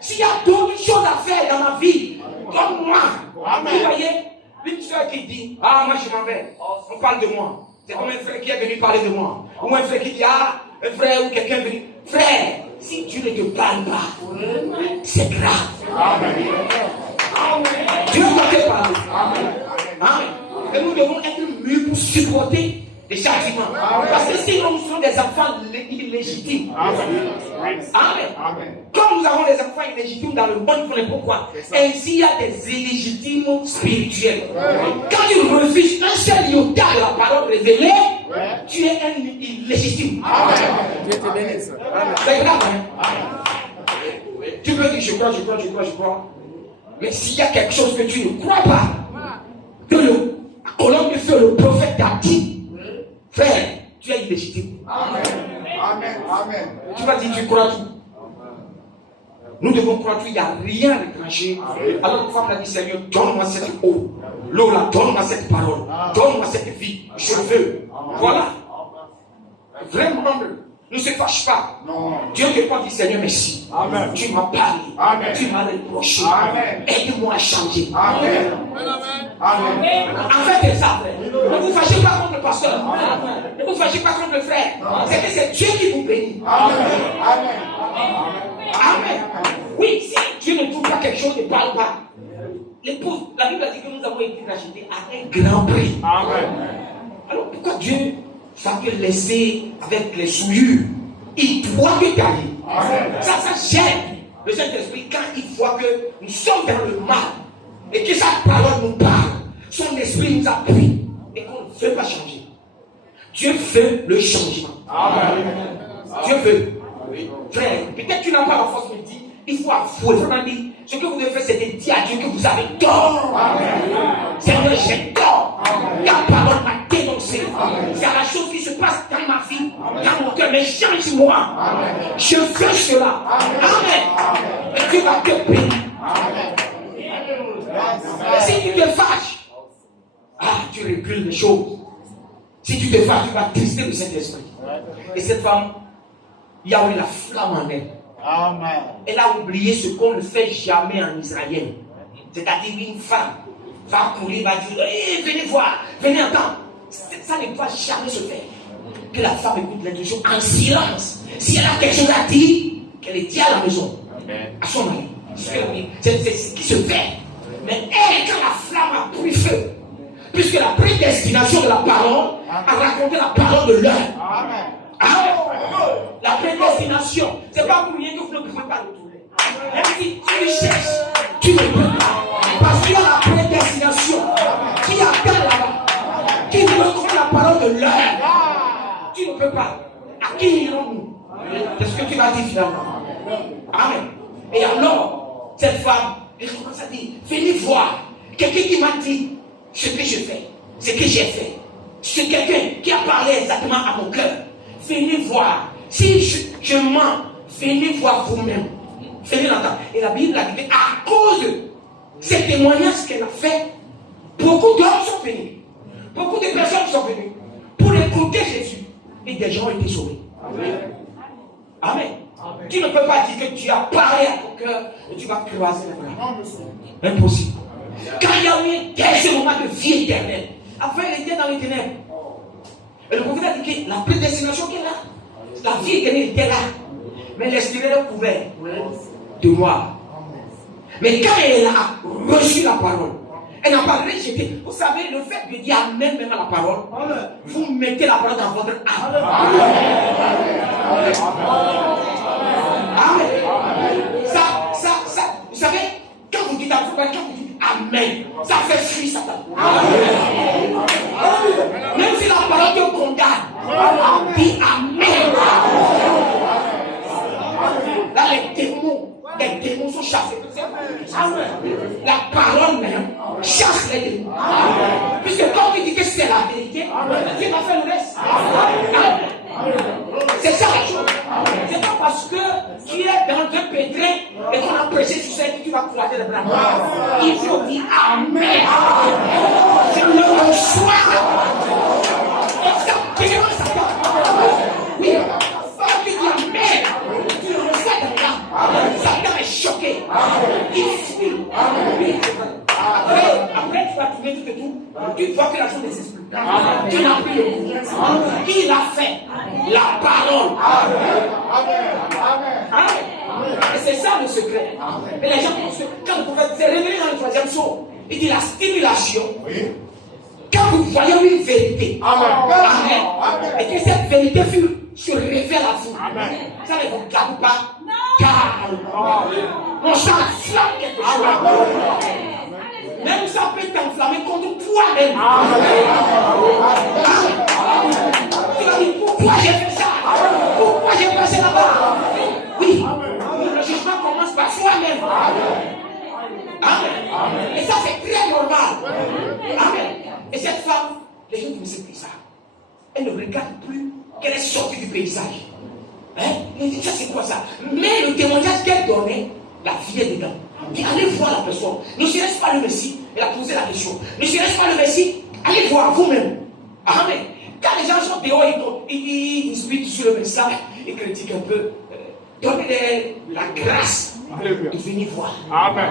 S'il y a d'autres choses à faire dans ma vie, donne-moi. Amen. Vous voyez, une soeur qui dit, ah, moi je m'en vais. On parle de moi. C'est comme un frère qui est venu parler de moi. Ou un frère qui dit, ah, un frère ou quelqu'un est venu. Frère, si Dieu ne te parle pas, c'est grave. Amen. Dieu doit te parler. Amen. Amen. Et nous devons être mûrs pour supporter les châtiments. Parce que sinon nous sommes des enfants illégitimes. Amen. Amen. Comme nous avons des enfants illégitimes dans le monde, vous comprenez pourquoi? Ainsi il y a des illégitimes spirituels. Quand tu refuses un seul iota de la parole révélée, tu es un illégitime. Amen. C'est grave. Tu peux dire je crois. Mais s'il y a quelque chose que tu ne crois pas, que la colonne de feu, le prophète t'a dit, frère, tu es illégitime. Amen. Amen. Amen. Tu vas dire, tu crois tout. Nous devons croire tout, il n'y a rien d'étranger. Alors la femme a dit, Seigneur, donne-moi cette eau. L'eau là, donne-moi cette parole. Donne-moi cette vie. Je veux. Voilà. Vraiment, ne se fâche pas. Non. Dieu te parle, dit Seigneur, merci. Amen. Tu m'as parlé. Amen. Tu m'as reproché. Aide-moi à changer. Amen. Amen. En fait, c'est ça, frère. Ne vous fâchez pas contre le pasteur. Ne vous fâchez pas contre le frère. C'est que c'est Dieu qui vous bénit. Amen. Amen. Amen. Oui, si Dieu ne trouve pas quelque chose, ne parle pas. L'épouse, la Bible a dit que nous avons été rachetés à un grand prix. Amen. Alors pourquoi Dieu va te laisser avec les souillures? Il doit te gagner. Ça gêne le Saint-Esprit quand il voit que nous sommes dans le mal et que sa parole nous parle. Son esprit nous appuie et qu'on ne veut pas changer. Dieu veut le changement. Amen. Dieu veut. Frère, peut-être tu n'as pas la force, mais dis, il faut avouer. Vraiment dire, ce que vous devez faire, c'est de dire à Dieu que vous avez tort. Seigneur, j'ai tort. Ta parole m'a dénoncé. C'est la chose qui se passe dans ma vie, dans mon cœur. Mais change-moi. Je veux cela. Amen. Et Dieu va te bénir. Si tu te fâches, tu recules les choses. Si tu te fâches, tu vas trister le Saint-Esprit. Et cette femme, il y a eu la flamme en elle. Amen. Elle a oublié ce qu'on ne fait jamais en Israël. C'est-à-dire une femme va courir, va dire hey, venez voir, venez entendre. Ça ne doit jamais se faire. Que la femme écoute l'instruction en silence. Si elle a quelque chose à dire, qu'elle le dit à la maison, à son mari. C'est ce qui se fait. Mais elle, quand la flamme a pris feu, puisque la prédestination de la parole a raconté la parole de l'heure. Amen. La prédestination, c'est pas pour rien que vous ne pouvez pas le trouver. Même si tu cherches, tu ne peux pas. Parce qu'il y a la prédestination qui attend là-bas, qui reconnaît la parole de l'heure. Tu ne peux pas. À qui irons-nous? C'est ce que tu vas dire finalement. Amen. Et alors, cette femme, elle commence à dire, venez voir. Quelqu'un qui m'a dit ce que je fais, ce que j'ai fait. C'est quelqu'un qui a parlé exactement à mon cœur. Venez voir. Si je mens, venez voir vous-même. Venez l'entendre. Et la Bible a dit, à cause de ces témoignages qu'elle a fait, beaucoup d'hommes sont venus. Beaucoup de personnes sont venues pour écouter Jésus. Et des gens ont été sauvés. Amen. Amen. Amen. Tu ne peux pas dire que tu as parlé à ton cœur et tu vas croiser les bras. Impossible. Quand il y a eu ce moment de vie éternelle, avant elle était dans les ténèbres. Et le prophète a dit que la prédestination qui est là, la vie éternelle était là. Mais l'extérieur est couvert de noir. Mais quand elle a reçu la parole, elle n'a pas rejeté. Vous savez, le fait de dire Amen même à la parole, vous mettez la parole dans votre âme. Amen. Ça, vous savez, quand vous dites Amen, ça fait fuir Satan. Même si la parole te condamne, dis Amen. Là, les démons sont chassés. La parole même chasse les démons. Puisque quand tu dis que c'est la vérité, Dieu va faire le reste. C'est ça la chose. C'est pas parce que tu es dans un pétrin et qu'on a prêché sur ça que tu vas croiser les bras. Il faut dire Amen. Je le reçois. Oui, quand tu dis Amen, tu le reçois dans l'âme. Satan est choqué. Il fuit. Après, tu vas trouver tout et tout. Tu vois que la chose des esprits. Tu n'as plus le pouvoir. Qui l'a fait? La parole. Amen. Et c'est ça le secret. Et les gens pensent que quand le prophète s'est révélé dans le 3e psaume, il dit la stimulation. Quand vous voyez une vérité, Amen. Et que cette vérité se révèle à vous, ça ne vous garde pas. Car on s'enflamme quelque chose. Même ça peut t'enflammer contre toi-même. Tu vas dire pourquoi j'ai fait ça? Pourquoi j'ai passé là-bas? Oui, le jugement commence par soi-même. Amen. Et ça, c'est très normal. Amen. Et cette femme, les gens disent c'est bizarre. Elle ne regarde plus qu'elle est sortie du paysage. Elle dit ça, c'est quoi ça? Mais le témoignage qu'elle donnait, la vie est dedans. Dit, allez voir la personne. Ne serait-ce pas le Messie? Elle a posé la question. Ne serait-ce pas le Messie? Allez voir vous-même. Amen. Quand les gens sont dehors, ils discutent sur le message, ils critiquent un peu. Donnez-leur la grâce de venir voir. Amen.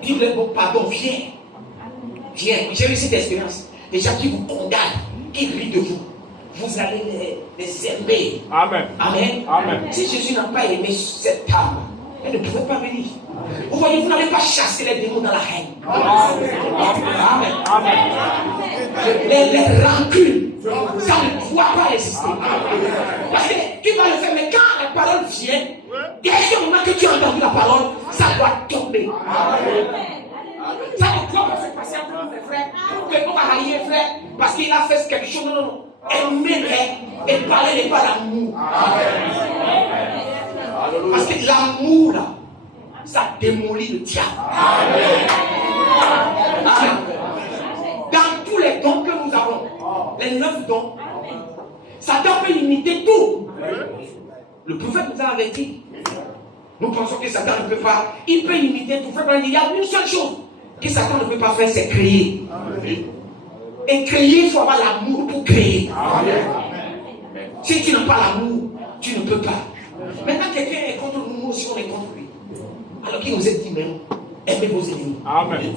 Dites-leur bon pardon, viens. Viens. J'ai eu cette expérience. Des gens qui vous condamnent, qui rient de vous. vous allez les aimer. Amen. Amen. Amen. Si Jésus n'a pas aimé cette femme, elle ne pouvait pas venir. Vous voyez, vous n'allez pas chasser les démons dans la haine. Amen. Amen. Les rancunes, ça ne doit pas exister. Parce que tu vas le faire, mais quand la parole vient, dès ce moment que tu as entendu la parole, ça doit tomber. Ça ne doit pas se passer entre nous, frères. On va rallier, frère, parce qu'il a fait quelque chose. Non, non, non. Aimer et parler n'est pas l'amour. Parce que l'amour, là, ça démolit le diable. Amen. Dans tous les dons que nous avons, les 9 dons, Satan peut imiter tout. Le prophète nous a averti. Nous pensons que Satan ne peut pas. Il peut imiter tout. Il y a une seule chose que Satan ne peut pas faire, c'est créer. Et créer, il faut avoir l'amour pour créer. Si tu n'as pas l'amour, tu ne peux pas. Maintenant, quelqu'un est contre nous, nous aussi on est contre lui. Alors qu'il nous a dit même, aimez vos ennemis. Amen.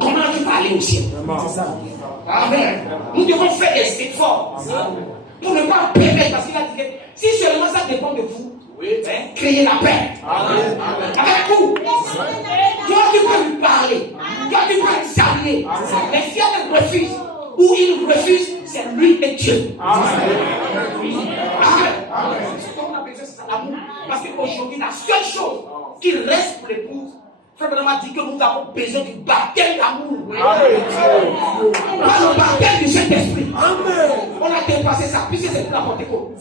Comment tu vas aller au ciel? Amen. Nous devons faire des efforts pour ne pas permettre, parce qu'il a dit que si seulement ça dépend de vous, créez la paix. Avec vous. Toi, tu peux lui parler. Toi, tu peux l'examiner. Mais si elle refuse, ou il refuse, c'est lui et Dieu. Amen. Parce qu'aujourd'hui, la seule chose qui reste pour l'épouse, Frère Branham dit que nous avons besoin du baptême d'amour. Pas le baptême du Saint-Esprit. On a dépassé ça, puisque c'est pour la Pentecôte.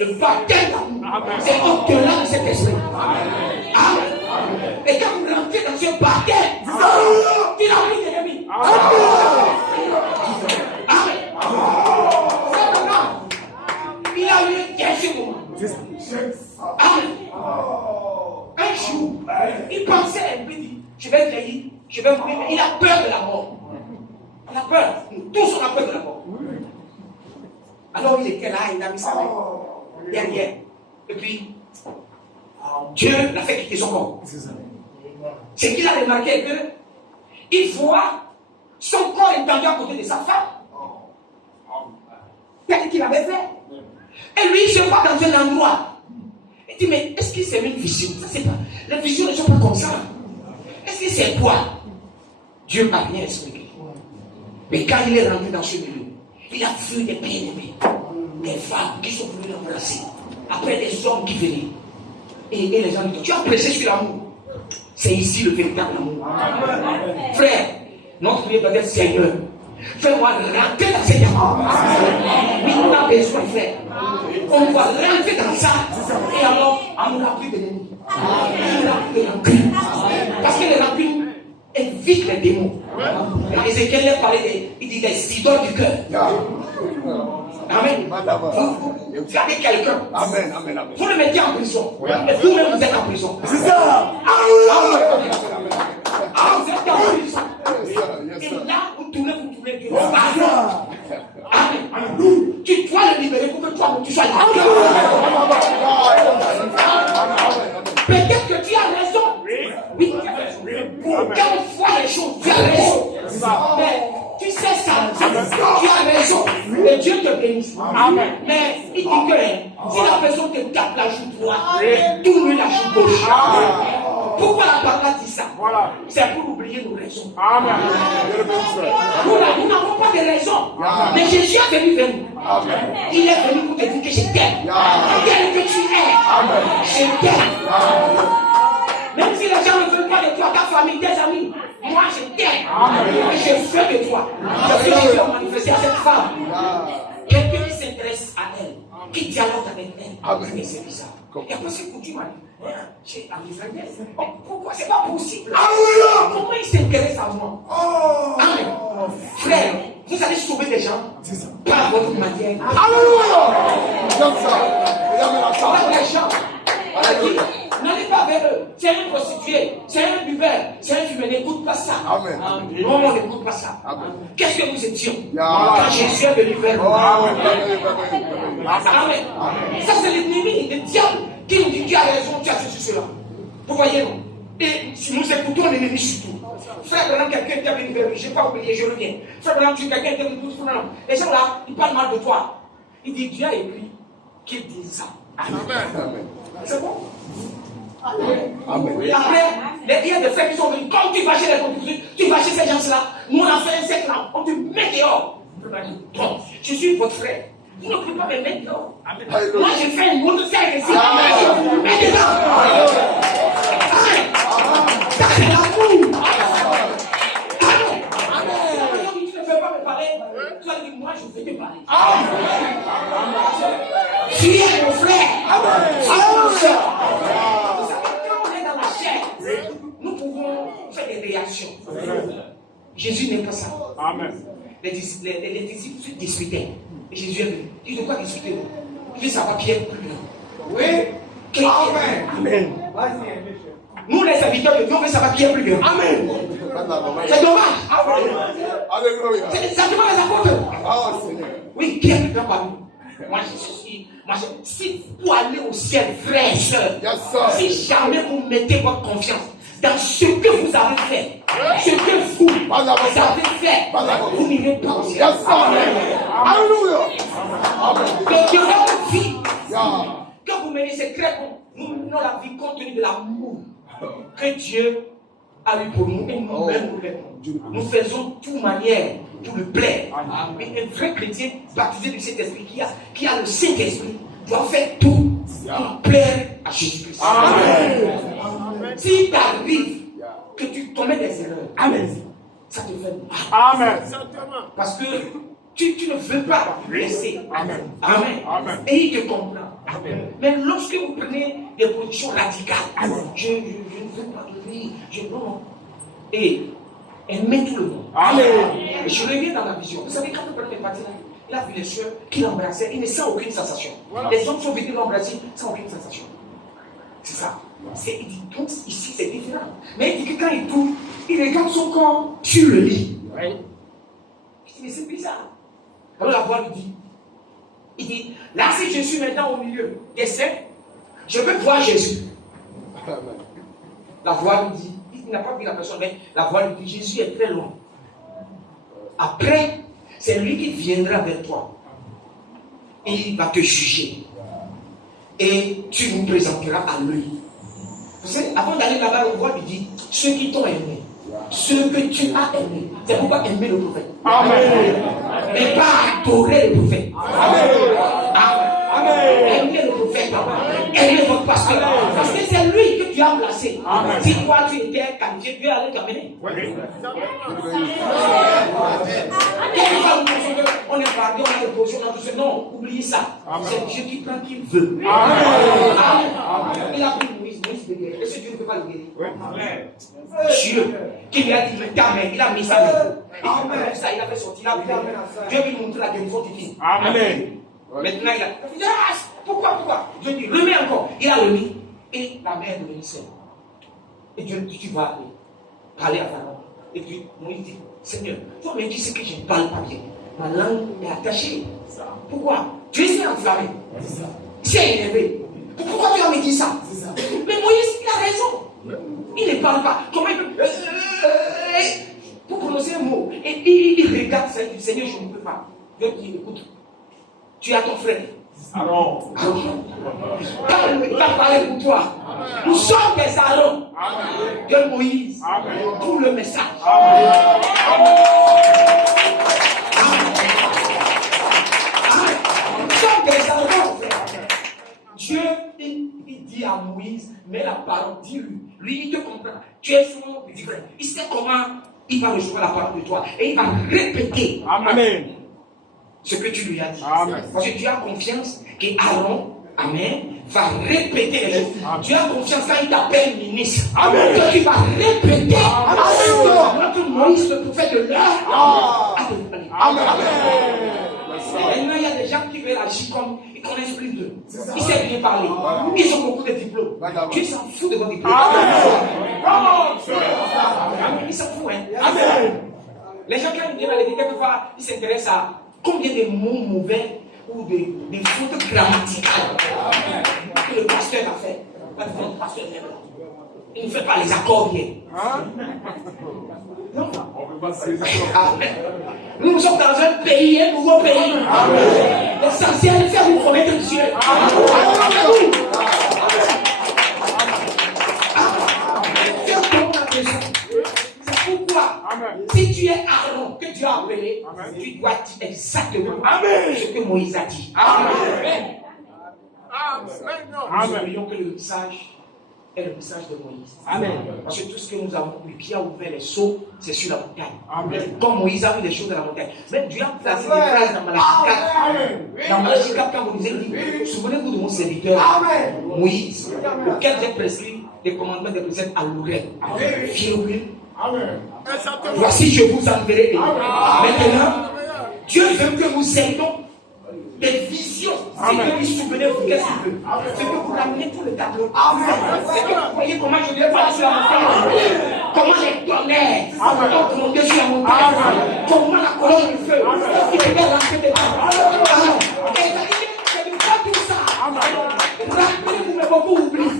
Le baptême d'amour, c'est au-delà de cet esprit. Amen. Et quand vous rentrez dans ce baptême, il a pris l'ennemi. Amen. Il a eu un dernier moment. Amen. Un jour, il pensait un peu, dit, je vais trahir, je vais mourir, mais il a peur de la mort. Il a peur. Nous tous on a peur de la mort. Alors il était là, il a mis sa main derrière. Et puis, Dieu l'a fait quitter son corps. C'est qu'il a remarqué que il voit son corps étendu à côté de sa femme. Tel qu'il avait fait. Et lui, il se voit dans un endroit. Il dit, mais est-ce que c'est une vision? Ça, c'est pas. Les visions ne sont pas comme ça. Est-ce que c'est quoi? Dieu n'a rien expliqué. Mais quand il est rentré dans ce milieu, il a vu des bien-aimés, des femmes qui sont venues l'embrasser. Après, des hommes qui venaient. Et les gens disent, tu as prêché sur l'amour. C'est ici le véritable amour. Frère, notre prière doit être Seigneur. Fais-moi rentrer dans ces amours. Mais on a besoin, frère. On doit rentrer dans ça. Et alors, on n'a plus d'ennemis. On n'a plus de rancune. Parce que les rancunes évitent les démons. Ézéchiel a parlé il dit des idoles du cœur. Amen. Vous gardez quelqu'un. Vous le mettez en prison. Et vous-même vous êtes en prison. C'est ça. Vous êtes en prison. Et là, vous tournez. Amen. Tu dois le libérer pour que toi, tu sois libéré. Peut-être que tu as raison. Oui, tu as raison. Quand on voit les choses, tu as raison. Mais tu sais ça, tu as raison. Et Dieu te bénisse. Mais il dit que si la personne te tape la joue droite, tourne la joue gauche. Pourquoi la parole dit ça? C'est pour oublier nos raisons. Nous n'avons pas de raisons. Mais Jésus est venu vers nous. Il est venu pour te dire que je t'aime. Tel que tu es, je t'aime. Même si les gens ne veulent pas de toi, ta famille, tes amis, moi je t'aime. Et je veux de toi. Parce que je veux manifester à cette femme. Quelqu'un qui s'intéresse à elle, qui dialogue avec elle. Mais c'est bizarre. Et après, c'est pour tu m'as dit, j'ai arrivé. Pourquoi c'est pas possible? Comment il s'intéresse à moi? Amen. Frère, vous allez sauver des gens par votre manière. Par les gens. N'allez pas vers eux. C'est un prostitué, c'est un buveur, c'est un fumeur. N'écoute pas ça. Non, on n'écoute pas ça. Qu'est-ce que nous étions quand Jésus est venu vers nous? Amen. Ça, c'est l'ennemi, le diable qui nous dit tu as raison, tu as ceci, cela. Vous voyez, non? Et si nous écoutons l'ennemi surtout. Frère Branham, quelqu'un qui a venu vers lui, je n'ai pas oublié, je reviens. Frère Branham, tu es quelqu'un qui a venu vers lui. Les gens là, ils parlent mal de toi. Il dit, Dieu a écrit qu'il dit ça. Amen. C'est bon? Amen. Et après, il y a des frères qui sont venus. Comme tu vas chez les contributeurs, tu vas chez ces gens-là. Nous, on a fait un cercle là. On te met dehors. Bon, je suis votre frère. Vous ne pouvez pas me mettre dehors. Moi, j'ai fait un autre cercle ici. Mets dedans. Amen. Ça, c'est l'amour. Amen. Tu ne veux pas me parler. Tu vas dire, moi, je vais te parler. Tu es mon frère. Tu es mon soeur. Vous savez, quand on est dans la chair, nous pouvons faire des réactions. Jésus n'aime pas ça. Amen. Les disciples se disputaient. Et Jésus est venu. Il dit, de quoi discuter? Il dit, ça va Pierre plus grand. Oui. Amen. Nous, les serviteurs de Dieu, on veut savoir qui est plus grand. Amen. C'est dommage. Alléluia. C'est simplement les apôtres. Oui, qui est plus grand parmi nous? Moi, je suis. Si vous allez au ciel, frères et sœurs, si jamais vous mettez votre confiance dans ce que vous avez fait, ce que vous avez fait, vous n'irez pas au ciel. Donc, Dieu a une vie. Quand vous menez, c'est très bon. Nous menons la vie compte tenu de l'amour que Dieu a eu pour nous et nous-mêmes nous mettons. Nous faisons de toute manière pour le plaire. Mais un vrai chrétien baptisé du Saint-Esprit qui a le Saint-Esprit doit faire tout pour plaire à Jésus-Christ. S'il t'arrive que tu commets des erreurs, amen, ça te fait mal. Amen. Parce que tu ne veux pas blesser. Amen. Amen. Et il te comprend. Amen. Mais lorsque vous prenez des positions radicales, amen, je ne veux pas de lui, non. Et aimer tout le monde. Amen. Et je reviens dans la vision. Vous savez, quand vous prenez les parties là, il a vu les soeurs qui l'embrassaient, il ne sent aucune sensation. Voilà. Les hommes sont venus l'embrasser sans aucune sensation. C'est ça. Il dit, donc ici c'est différent. Mais il dit que quand il tourne, il regarde son corps sur le lit. Oui. Je dis, mais c'est bizarre. Alors la voix lui dit, il dit, là si je suis maintenant au milieu des saints, je veux voir Jésus. La voix lui dit, il n'a pas vu la personne, mais la voix lui dit, Jésus est très loin. Après, c'est lui qui viendra vers toi. Et il va te juger. Et tu vous présenteras à lui. Vous savez, avant d'aller là-bas, la voix lui dit, ceux qui t'ont aimé, ceux que tu as aimé, c'est pourquoi aimer le prophète. Amen. Et pas adorer le prophète. Amen. Amen. Aimer le prophète. Aimer votre pasteur. Parce que c'est lui que tu as placé. Amen. Si toi tu étais qualifié, Dieu allait t'amener. On est parti, on a des positions, on a tout ça. Non, oubliez ça. C'est Dieu qui prend qui veut. Amen. Il a pris Moïse de guérir. Est-ce que Dieu ne peut pas le guérir? Amen. Dieu qui lui a dit, mais ta main, il a mis sa main. Il ça, il a fait sortir la main. Dieu lui montre la guérison divine. Amen. Maintenant, il a dit, pourquoi? Dieu dit, remets encore. Il a remis. Et la main est devenue saine. Et Dieu dit, tu vas aller parler à Pharaon. Et puis, Moïse dit, Seigneur, toi me dis ce que je ne parle pas bien. Ma langue est attachée. Pourquoi? Dieu s'est enflammé. Il s'est énervé. Pourquoi tu as me dit ça? Mais Moïse, il a raison. Il ne parle pas. Comment il peut. Pour prononcer un mot. Et il regarde ça. Il dit, Seigneur, je ne peux pas. Dieu dit, écoute, tu as ton frère. Aaron. Il va parler pour toi. Nous sommes des Aaron de Moïse pour le message. Nous sommes des Aaron. Dieu, il dit à Moïse, mais la parole, dis-lui. Lui, il te comprend. Tu es son petit frère. Il sait comment il va recevoir la parole de toi. Et il va répéter. Amen. Ce que tu lui as dit. Amen. Parce que tu as confiance qu'Aaron, amen, va répéter les choses. Tu as confiance quand il t'appelle ministre. Amen. Que tu vas répéter. Amen. Notre Moïse, le prophète de l'heure. Amen. Maintenant, il y a des gens qui veulent agir comme ils connaissent plus d'eux. Ils savent bien parler. Ils ont beaucoup de diplômes. Dieu s'en fout de vos diplômes. Ils s'en foutent. Amen. Les gens, quand ils viennent à l'église, quelquefois, ils s'intéressent à combien de mots mauvais ou des fautes grammaticales que le pasteur a fait. Le pasteur est là. Il ne fait pas les accords bien. Non. Amen. Nous sommes dans un pays, un nouveau pays. L'essentiel, c'est vous promettre Dieu. Amen. C'est pourquoi, si tu es Aaron, que Dieu a appelé, tu dois dire exactement ce que Moïse a dit. Amen. Nous oublions que le message est le message de Moïse. Amen. Parce que tout ce que nous avons vu, qui a ouvert les seaux, c'est sur la montagne. Amen. Comme Moïse a vu les choses de la montagne. Mais Dieu a placé des phrases dans Malachie 4. Dans Malachie 4, quand Moïse dit, souvenez-vous de mon serviteur, Moïse, auquel j'ai prescrit des commandements des préceptes à l'oreille. Virgule. Voici, je vous enverrai. Maintenant, Dieu veut que nous ayons des visions. C'est que lui, souvenez-vous, qu'est-ce qu'il veut? C'est que vous ramenez tout le tableau. C'est que vous voyez comment je vais parler sur la montagne. Comment les tonnerres ont monté sur la montagne. Comment la colonne de feu qui était lancée dedans. Et c'est une fois tout ça. Rappelez-vous, mais beaucoup oublient.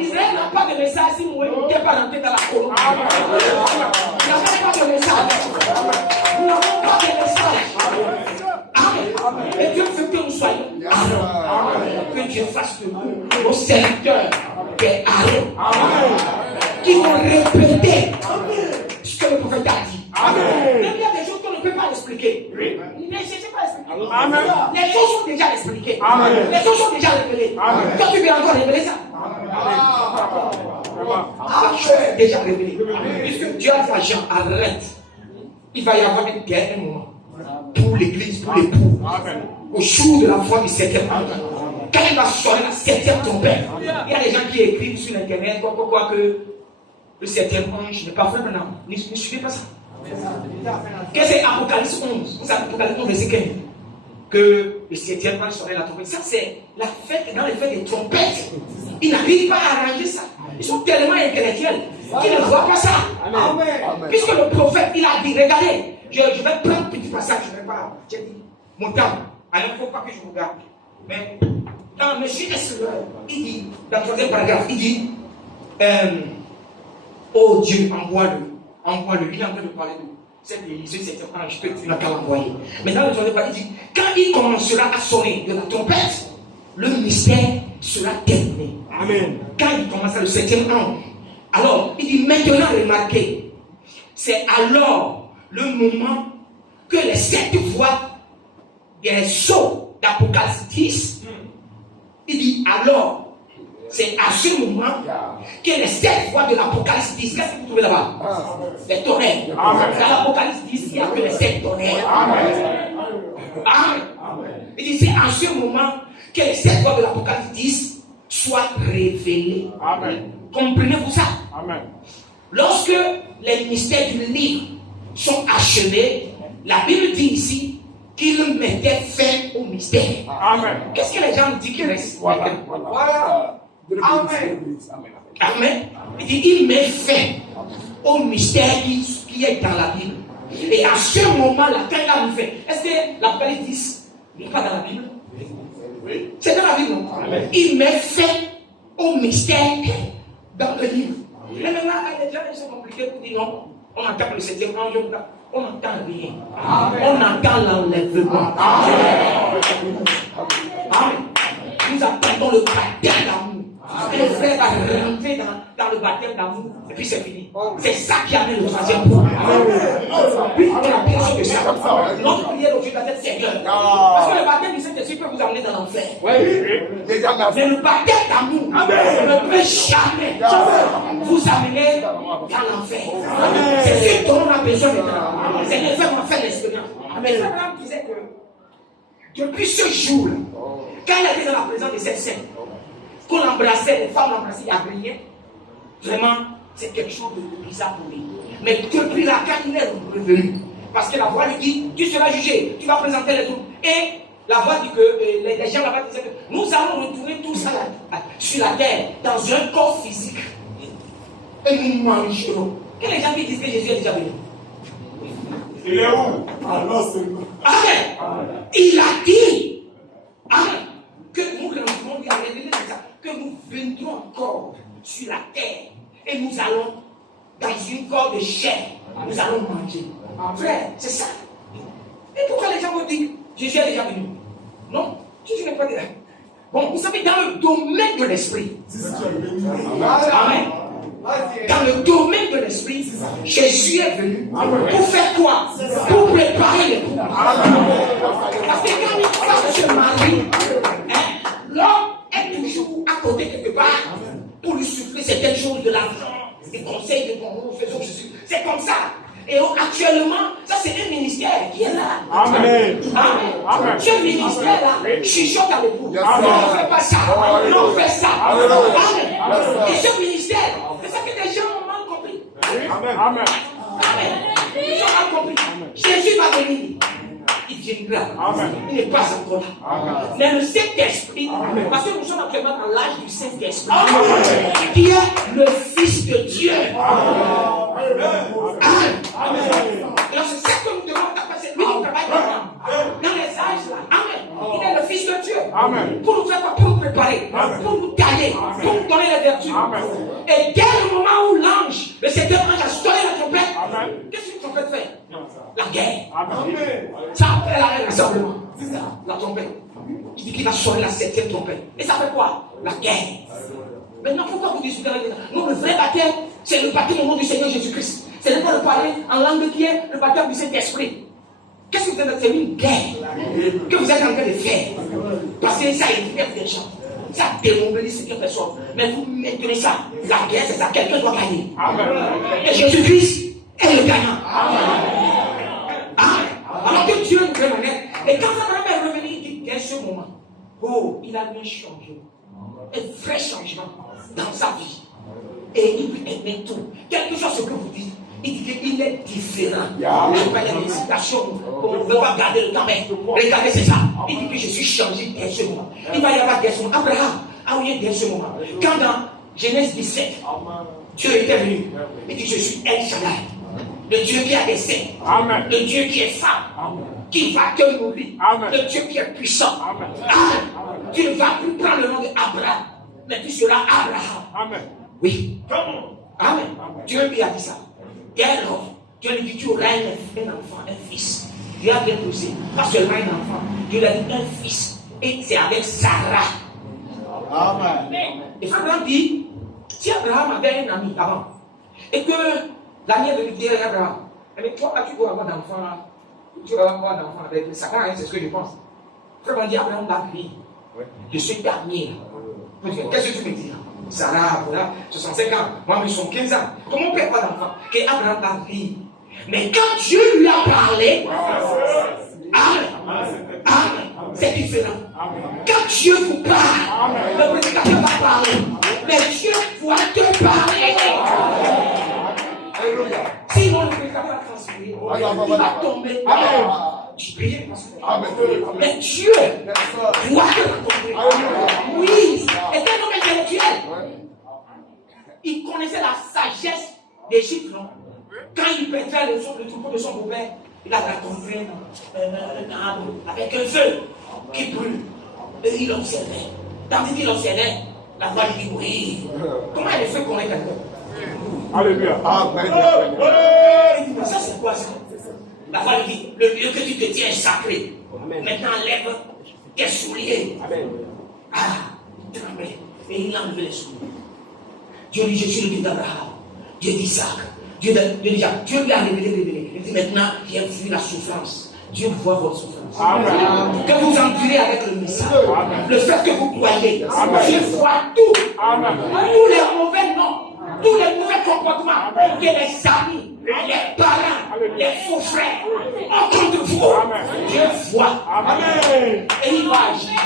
Israël n'a pas de message si vous n'êtes pas rentré dans la colonne. Il n'a pas de message. Nous n'avons pas de message. Amen. Et Dieu veut que nous soyons Aaron. Que Dieu fasse de nous nos serviteurs des Aaron. Qui vont répéter ce que le prophète a dit. Même il y a des choses qu'on ne peut pas expliquer. Ne cherchez pas à expliquer. Les choses sont déjà expliquées. Les choses sont déjà révélées. Quand tu veux encore révéler ça. C'est déjà révélé. Puisque Dieu a dit à Jean, arrête. Il va y avoir une guerre un moment. Pour l'église, pour l'époux. Au jour de la foi du 7e ange. Quand il va sonner la 7e trompette. Il y a des gens qui écrivent sur internet quoi que le 7e ange n'est pas vrai maintenant. Ne suivez pas ça. Qu'est-ce que c'est Apocalypse 11? Vous savez Apocalypse 11 verset 15. Que le 7e ange sonne la trompette. Ça c'est la fête, dans les fêtes des trompettes. Ils n'arrivent pas à arranger ça. Ils sont tellement intellectuels qu'ils ne voient pas ça. Amen. Puisque le prophète, il a dit, regardez. Je vais prendre un petit passage, je ne vais pas. J'ai dit, mon temps, alors il ne faut pas que je regarde. Mais dans Monsieur Esseleur, il dit, dans le troisième paragraphe, il dit, oh Dieu, envoie-le. Il est en train de parler de cette église, cet ange que tu n'as qu'à l'envoyer. Mais dans le troisième paragraphe, il dit, quand il commencera à sonner de la trompette, le mystère sera terminé. Amen. Quand il commencera le 7e ange, alors, il dit, maintenant remarquez, c'est alors le moment que les 7 voix des sceaux d'Apocalypse 10, il dit alors, c'est à ce moment que les 7 voix de l'Apocalypse 10, qu'est-ce que vous trouvez là-bas? Les tonnerres. Dans l'Apocalypse 10, il n'y a que les 7 tonnerres. Amen. Il dit c'est à ce moment que les 7 voix de l'Apocalypse 10 soient révélées. Amen. Comprenez-vous ça? Amen. Lorsque les mystères du livre sont achevés, la Bible dit ici qu'il mettait fin au mystère. Amen. Qu'est-ce que les gens disent qu'il reste? Voilà. Amen. Amen. Il dit il met fin au mystère qui est dans la Bible. Et à ce moment-là, quand il a mis fin, est-ce que l'Apocalypse 10 n'est pas dans la Bible? Oui. C'est dans la Bible, non? Amen. Il met fin au mystère dans le livre. Mais maintenant, les gens sont compliqués pour dire non. On entend le 7e ange, on n'entend rien. Amen. On entend l'enlèvement. Amen. Amen. Nous attendons le baptême d'amour. Et le frère va rentrer dans le baptême d'amour. Et puis c'est fini. C'est ça qui amène le 3e point. Puis on a besoin de ça. Notre prière aujourd'hui doit être Seigneur. Parce que le baptême du Saint-Esprit peut vous amener dans l'enfer. Mais le baptême d'amour ne peut jamais vous amener dans l'enfer. C'est ce dont on a besoin maintenant. C'est le fait qu'on va faire l'expérience. Mais Abraham disait que depuis ce jour, quand il était dans la présence de cette scène, qu'on l'embrassait, les femmes l'embrassaient, il n'y avait rien. Vraiment, c'est quelque chose de bizarre pour lui. Mais depuis là, quand il est revenu, parce que la voix lui dit, tu seras jugé, tu vas présenter les troupes. Et la voix dit que les gens là-bas disaient que nous allons retourner tous sur la terre, dans un corps physique. Et nous mangerons. Que les gens lui disent que Jésus est déjà venu. Il est où? Alors c'est nous. Amen. Il a dit, amen, que nous rentrons, il a révélé ça, que nous viendrons encore sur la terre. Et nous allons, dans une corde de chair, nous allons manger. Frère, c'est ça. Et pourquoi les gens me disent, Jésus est déjà venu? Non, Jésus n'est pas déjà. Bon, vous savez, dans le domaine de l'esprit, amen. Dans le domaine de l'esprit, Jésus est venu pour faire quoi? Pour préparer les coups. Parce que quand une femme se marie, l'homme est toujours à côté quelque part pour lui souffler certaines choses de l'argent, des conseils de bon, faisons ceci. C'est comme ça. Et actuellement, ça c'est un ministère qui est là. Amen. Amen. Ce ministère-là, chuchote avec vous. Non, on ne fait pas ça. Non, on fait ça. Amen. Et ce ministère, c'est ça que les gens ont mal compris. Amen. Amen. Amen. Ils ont mal compris. Jésus va venir. Il viendra. Il n'est pas encore là. Mais le Saint-Esprit, parce que nous sommes actuellement dans l'âge du Saint-Esprit, qui est le Fils de Dieu. Amen. Alors c'est ça que nous devons faire. C'est lui qui travaille dans les âges là. Amen. Il est le Fils de Dieu. Amen. Pour nous faire quoi? Pour nous préparer, pour nous tailler, pour nous donner les vertus. Et dès le moment où l'ange, le septième ange a sonné la trompette, qu'est-ce qu'une trompette fait? La guerre. Ça après la rassemblement. C'est ça, la trompette. Il dit qu'il va sonner la septième trompette. Et ça fait quoi? La guerre. Maintenant, pourquoi vous discutez avec nous? Non, le vrai baptême, c'est le baptême au nom du Seigneur Jésus-Christ. Ce n'est pas le parler en langue qui est le baptême du Saint-Esprit. Qu'est-ce que vous êtes? C'est une guerre que vous êtes en train de faire. Parce que ça énerve des gens. Ça démobilise certaines personnes. Mais vous maintenez ça. La guerre, c'est ça. Quelqu'un doit gagner. Et Jésus-Christ est le gagnant. Alors que Dieu nous fait honnête. Et quand Abraham est revenu, il dit, dès ce moment, oh, il a bien changé. Un vrai changement dans sa vie. Et il peut aimer tout. Quelque chose que vous dites, il dit qu'il est différent. Il y a des citations, on ne veut pas garder le temps, mais regardez, c'est ça. Il dit que je suis changé dès ce moment. Il va y avoir dès ce moment. Abraham a oublié dès ce moment. Quand dans Genèse 17, Dieu était venu, il dit, je suis El Shaddai. Le Dieu qui a des seins, le Dieu qui est femme, qui va te nourrir, le Dieu qui est puissant. Tu ne vas plus prendre le nom d'Abraham, mais tu seras Abraham. Oui. Amen. Dieu lui a dit ça. Dès lors, Dieu lui dit, tu auras un enfant, un fils. Dieu a bien poussé. Pas seulement un enfant. Dieu lui a dit un fils. Et c'est avec Sarah. Amen. Et Abraham dit, si Abraham avait un ami avant, et que l'ami est venu dire à Abraham, mais toi, tu dois avoir d'enfant. Tu vas avoir d'enfant avec Sarah, c'est ce que je pense. Abraham dit, Abraham va venir. Je suis dernier. Qu'est-ce que tu me dis? Sarah, voilà, 65 ans, moi, ils sont 15 ans. Comment on ne peut pas d'enfant? Qu'Abraham va vivre. Mais quand Dieu lui a parlé, c'est différent. Quand Dieu vous parle, le prédicateur va parler. Mais Dieu va te parler. Sinon, le prédicateur va transférer. Il va tomber. Tu payes mais Dieu doit te rencontrer. Oui, et un homme intellectuel. Il connaissait la sagesse d'Égypte, non? Quand il perdait le troupeau de son beau-père, il a rencontré un arbre avec un feu qui brûle. Et il observait. Tandis qu'il observait, la voix lui dit oui. Comment le feu connaît quelqu'un? Alléluia. Ça, c'est quoi ça? La voix lui dit, le lieu que tu te tiens est sacré. Maintenant, lève tes souliers. Il tremblait. Et il a enlevé les souliers. Dieu dit, je suis le Dieu d'Abraham, Dieu d'Isaac. Dieu lui a révélé. Il dit, maintenant, j'ai vu la souffrance. Dieu voit votre souffrance. Amen. Que vous endurez avec le message. Amen. Le fait que vous croyez. Amen. Dieu voit tout. Amen. Tous les mauvais noms, tous les mauvais comportements que les amis, les parents, les faux frères ont contre vous. Amen. Dieu voit. Amen. Et il va agir.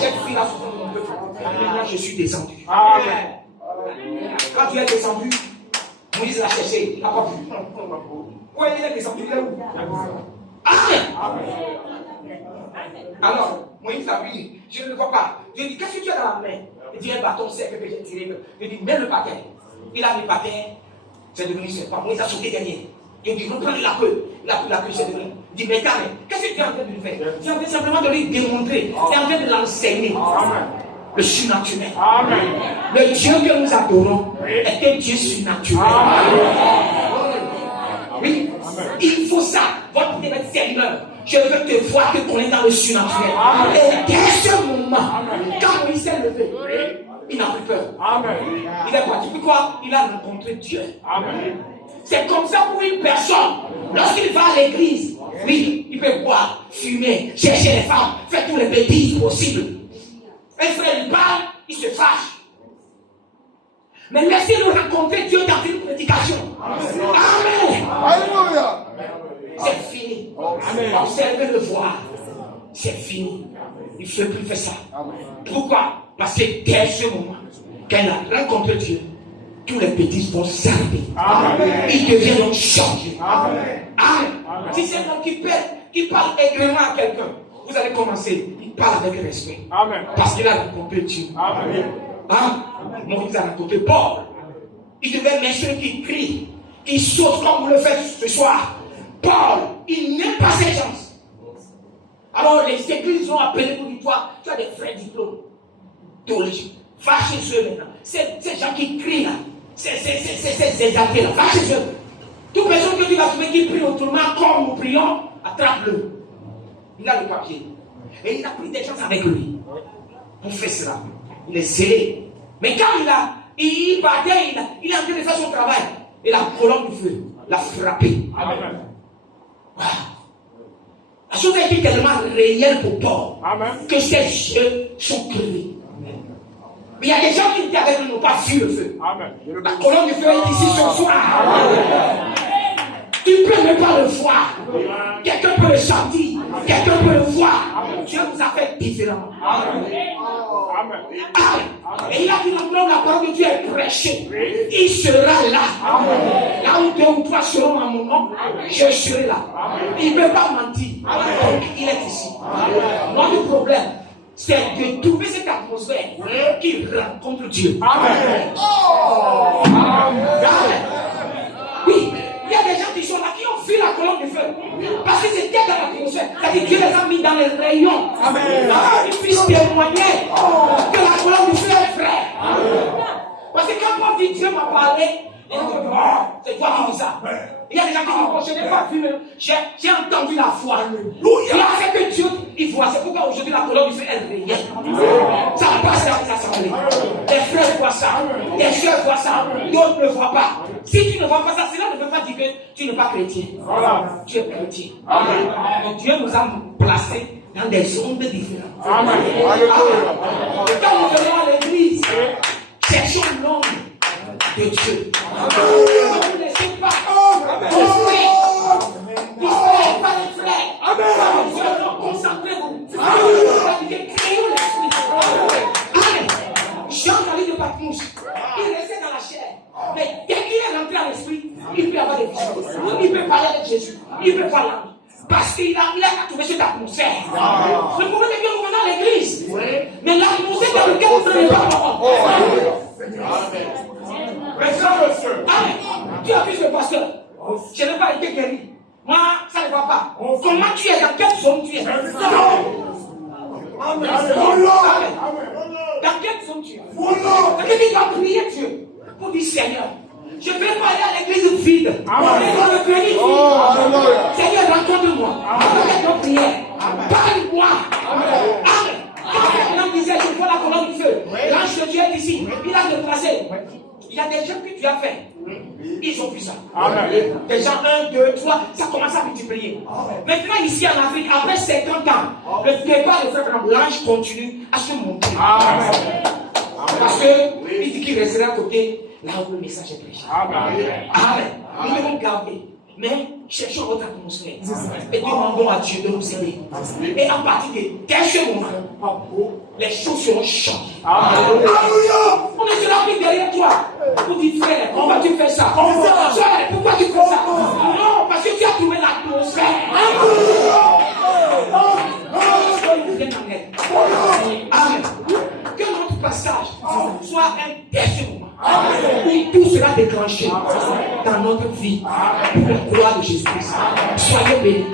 J'ai pris la souffrance de mon peuple. Maintenant, je suis descendu. Amen. Quand tu es descendu, Moïse l'a cherché, il n'a pas vu. Où il est descendu? Il est où? Amen. Alors, Moïse a vu, je ne le vois pas. Dieu dit, qu'est-ce que tu as dans la main? Il dit, un bâton sec que j'ai tiré. Il dit, mets le paquet. Il a mis le paquet, c'est devenu serpent. Moïse a sauté derrière. Il dit, reprends la queue. Il a pris la queue, c'est devenu. Il dit, mais carré, qu'est-ce que tu es en train de lui faire? Tu es en train simplement de lui démontrer. Tu es en train de l'enseigner. le surnaturel. Amen. Le Dieu que nous adorons est un Dieu surnaturel. Oui, il faut ça. Votre Seigneur, je veux te voir te connaître dans le surnaturel. Et dès ce moment, quand Moïse s'est levé, il n'a plus peur. Amen. Il est parti. Pourquoi? Il a rencontré Dieu. Amen. C'est comme ça pour une personne. Lorsqu'il va à l'église, oui, il peut boire, fumer, chercher les femmes, faire tous les bêtises possibles. Un frère lui parle, il se fâche. Mais laissez-nous rencontrer Dieu dans une prédication. Amen. Alléluia. C'est fini. Amen. Observez le voir. C'est fini. Il ne faut plus faire ça. Pourquoi? Parce que dès ce moment, quand il a rencontré Dieu, tous les bêtises vont s'arrêter. Il devient donc changé. Amen. Si c'est un homme qui parle aigrement à quelqu'un, vous allez commencer. Il parle avec respect. Amen. Parce qu'il a rencontré Dieu. Amen. Moïse a rencontré Paul. Il devait m'instruire qui crie, qui saute comme vous le faites ce soir. Paul, il n'aime pas ces gens. Alors les églises ont appelé pour dire, toi, tu as des vrais diplômes théologiques. Va chez eux maintenant. Ces gens qui crient là, ces exaltés là, va chez eux. Toute personne que tu vas trouver qui prie autrement comme nous prions, attrape-le. Il a le papier. Et il a pris des gens avec lui pour faire cela. Il est zélé. Mais quand il partait, il a en train de faire son travail. Et la colonne du feu l'a frappé. Amen. Voilà. La chose a été tellement réelle pour Paul que ses yeux sont crevés. Mais il y a des gens qui étaient avec nous n'ont pas vu le feu. Amen. La colonne du feu est ici ce soir. Tu ne peux même pas le voir. Quelqu'un peut le sentir. Quelqu'un peut le voir. Dieu nous a fait différents. Et il a dit l'endroit où la parole de Dieu est prêchée. Il sera là. Là où deux ou trois seront à mon nom, je serai là. Il ne peut pas mentir. Donc il est ici. Notre problème, c'est de trouver cette atmosphère qui rencontre Dieu. Amen. Oui, il y a des gens qui sont là, qui ont vu la colonne du feu. Parce que c'était dans l'atmosphère. C'est-à-dire Dieu les a mis dans les rayons. Amen. Ils puissent témoigner que la colonne du feu est vraie. Parce que quand Paul dit Dieu m'a parlé, il dit, c'est toi qui dis ça. Il y a des gens qui disent, je n'ai pas vu, j'ai entendu la foi. Il a fait que Dieu, il voit. C'est pourquoi aujourd'hui la colonne du feu est réelle. Ça passe dans les assemblées. Les frères voient ça, les soeurs voient ça, d'autres ne voient pas. Si tu ne vois pas ça, cela ne veut pas dire que tu n'es pas chrétien. Tu es chrétien. Donc Dieu nous a placés dans des ondes différentes. Quand nous venons à l'église, cherchons l'ombre de Dieu. Ne vous laissez pas distraire par les frères. Concentrez-vous. Créons l'esprit. Amen. Jean David de Patmos, il restait dans la chair. Mais dès qu'il est rentré à l'esprit, il peut avoir des visions. Il peut parler avec Jésus. Il peut parler. Parce qu'il a trouvé cette atmosphère. Le problème est que nous venons à l'église. Mais l'atmosphère dans laquelle vous ne prenez pas Amen. Tu as vu ce pasteur. Je n'ai pas été guéri. Moi, ça ne va pas. Comment tu es? Dans quelle zone tu es? Amen. Dans quelle zone tu es? C'est-à-dire qu'il doit prier Dieu pour dire Seigneur, je ne vais pas aller à l'église vide. Seigneur, rencontre-moi. Avec nos prières. Parle-moi. Amen. Quand l'homme disait, je vois la colonne du feu. L'ange de Dieu est ici. Il a déplacé. Il y a des gens que tu as fait. Ils ont vu ça. Des gens 1, 2, 3, ça commence à multiplier. Maintenant, ici en Afrique, après 50 ans, le départ de frère l'ange continue à se monter. Parce qu'il dit qu'il restera à côté là où le message est prêché. Amen. Nous devons garder. Mais cherchons votre atmosphère. Et demandons à Dieu de nous aider. Et à partir de dès ce moment, les choses seront changées. Alléluia. On ne sera plus derrière toi. Pour dire frère, pourquoi tu fais ça? Frère, pourquoi tu fais ça? Non, parce que tu as trouvé l'atmosphère. Amen. Que notre passage soit un dernier moment où tout sera déclenché dans notre vie pour la gloire de Jésus-Christ. Soyez bénis.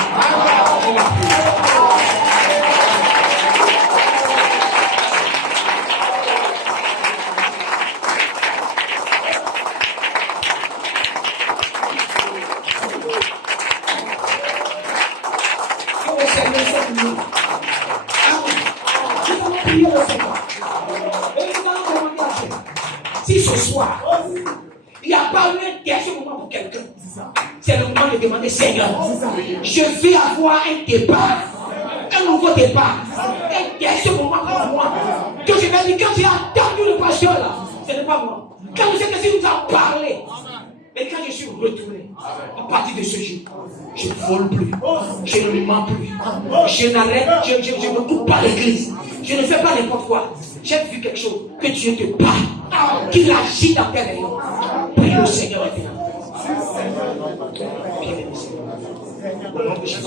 ce soir. Il n'y a pas eu un dernier moment pour quelqu'un. C'est le moment de demander, Seigneur, je vais avoir un départ, un nouveau départ, un dernier moment pour moi. Que je vais dire, quand j'ai entendu le pasteur là, ce n'est pas moi. Quand je sais que si nous a parlé, mais quand je suis retourné, à partir de ce jour, je ne vole plus, je ne mens plus, je n'arrête, je ne coupe pas l'église, je ne fais pas n'importe quoi. J'ai vu quelque chose, que Dieu te parle, qu'il agit dans tes rayons. Prie le Seigneur maintenant. Bien-aimé Seigneur, au nom de Jésus,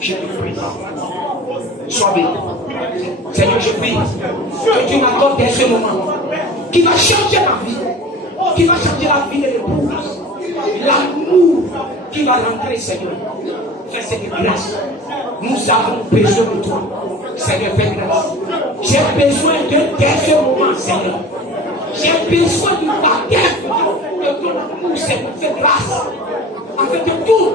je te prie. Sois béni. Seigneur, je prie que Dieu m'accorde dès ce moment qui va changer ma vie, qui va changer la vie de l'épouse, l'amour qui va rentrer, Seigneur. Fais cette grâce. Nous avons besoin de toi. Seigneur, fais grâce. J'ai besoin d'un dernier moment, Seigneur. J'ai besoin du baptême de ton amour, Seigneur. Fais grâce. Avec tout,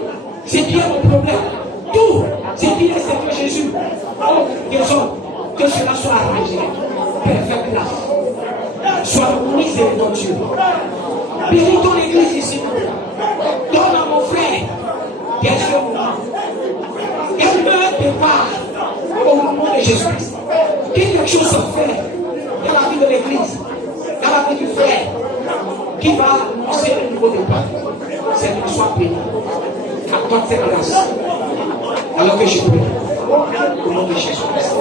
c'est bien mon problème. Tout, c'est bien, Seigneur Jésus. Oh, que cela soit arrangé. Père, fais grâce. Sois miséricordieux. Bénis ton église ici. Donne à mon frère dernier moment. Qu'elle meurt de part au nom de Jésus-Christ. Que quelque chose se fait dans la vie de l'église, dans la vie du frère, qui va annoncer le nouveau départ. Seigneur, sois béni. Accorde cette grâce. Alors que je prie, au nom de Jésus-Christ.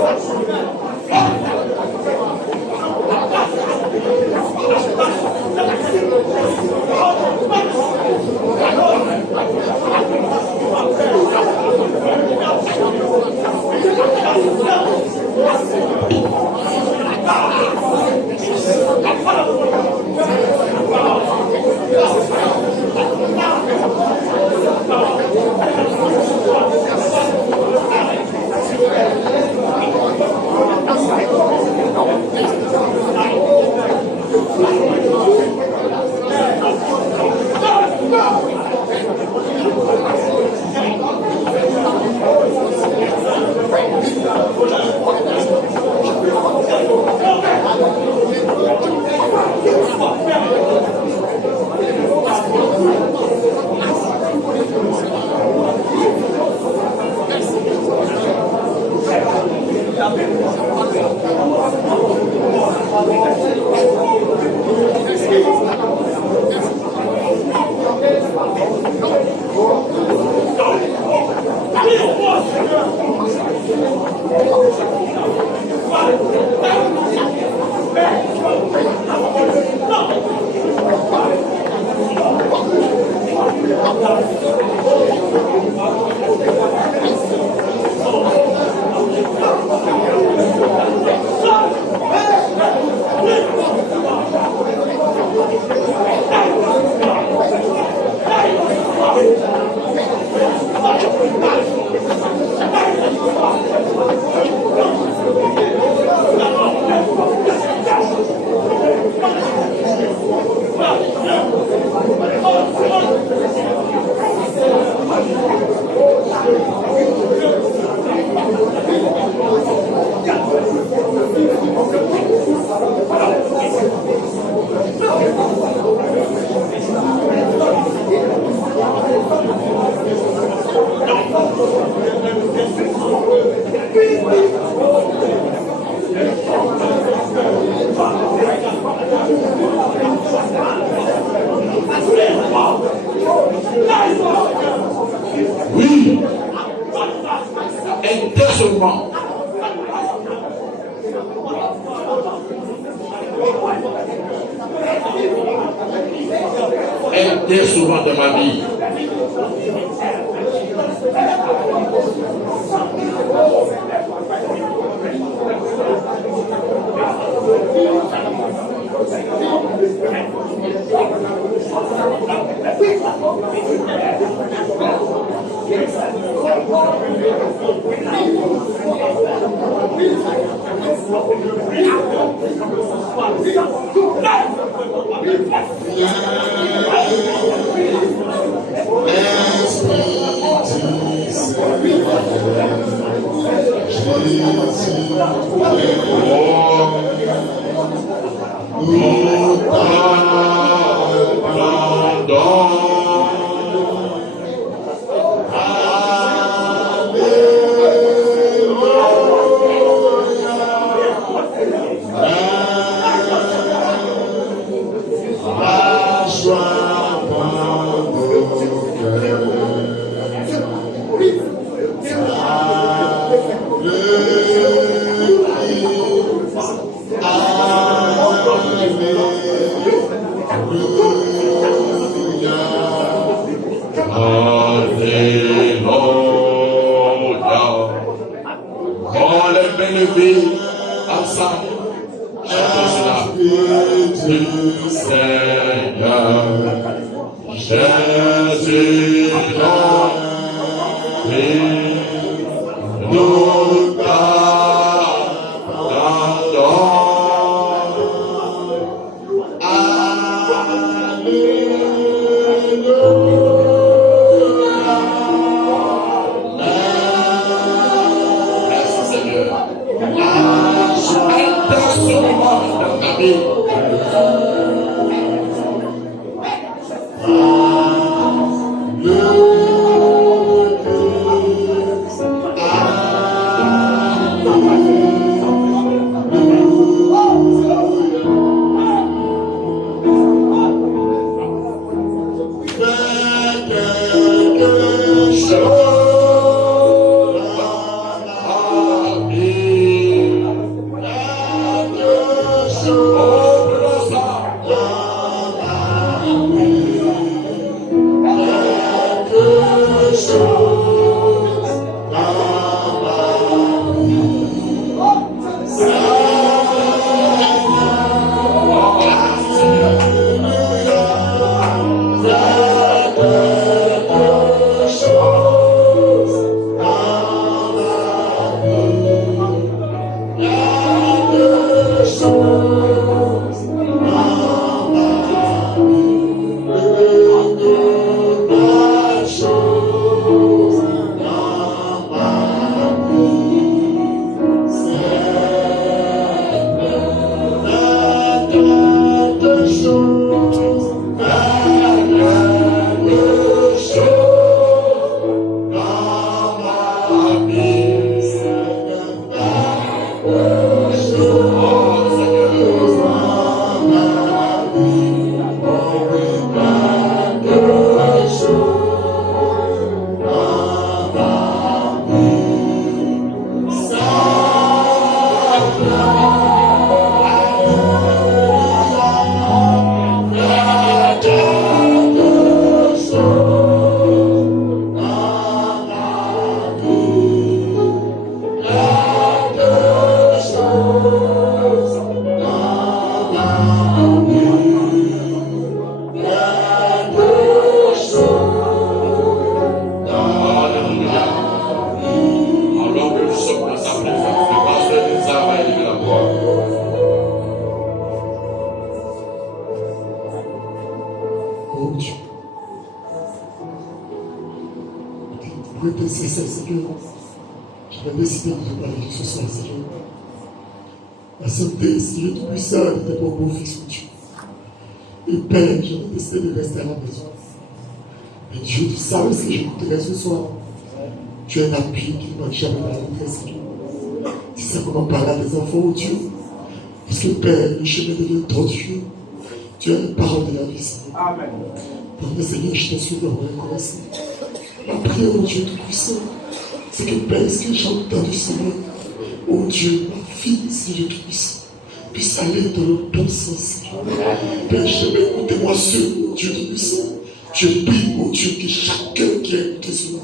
Oui, et dès ce moment, et dès ce moment de ma vie, Oh, On les bénéficie ensemble. Chantons cela. Du Seigneur, Jésus, nous t'attendons. La santé, Seigneur tout-puissant, de tes beaux fils, Dieu. Et Père, je vais décider de rester à la maison. Mais Dieu, tu savais ce que je voudrais ce soir. Tu es un appui qui ne manque jamais dans la détresse, Seigneur. Tu sais comment parler à tes enfants, oh Dieu. Parce que Père, le chemin devient tortueux. Tu as la parole de la vie, Seigneur. Amen. Pour le Seigneur, je t'en suis vraiment reconnaissant. Ma prière, oh Dieu tout-puissant, c'est que Père, ce que j'ai entendu, Seigneur, oh Dieu, ma fille, Seigneur tout-puissant, puisse aller dans le bon sens, Seigneur. Père, je vais écouter moi seul, oh Dieu tout-puissant. Je prie, oh Dieu, que chacun qui a écouté cela,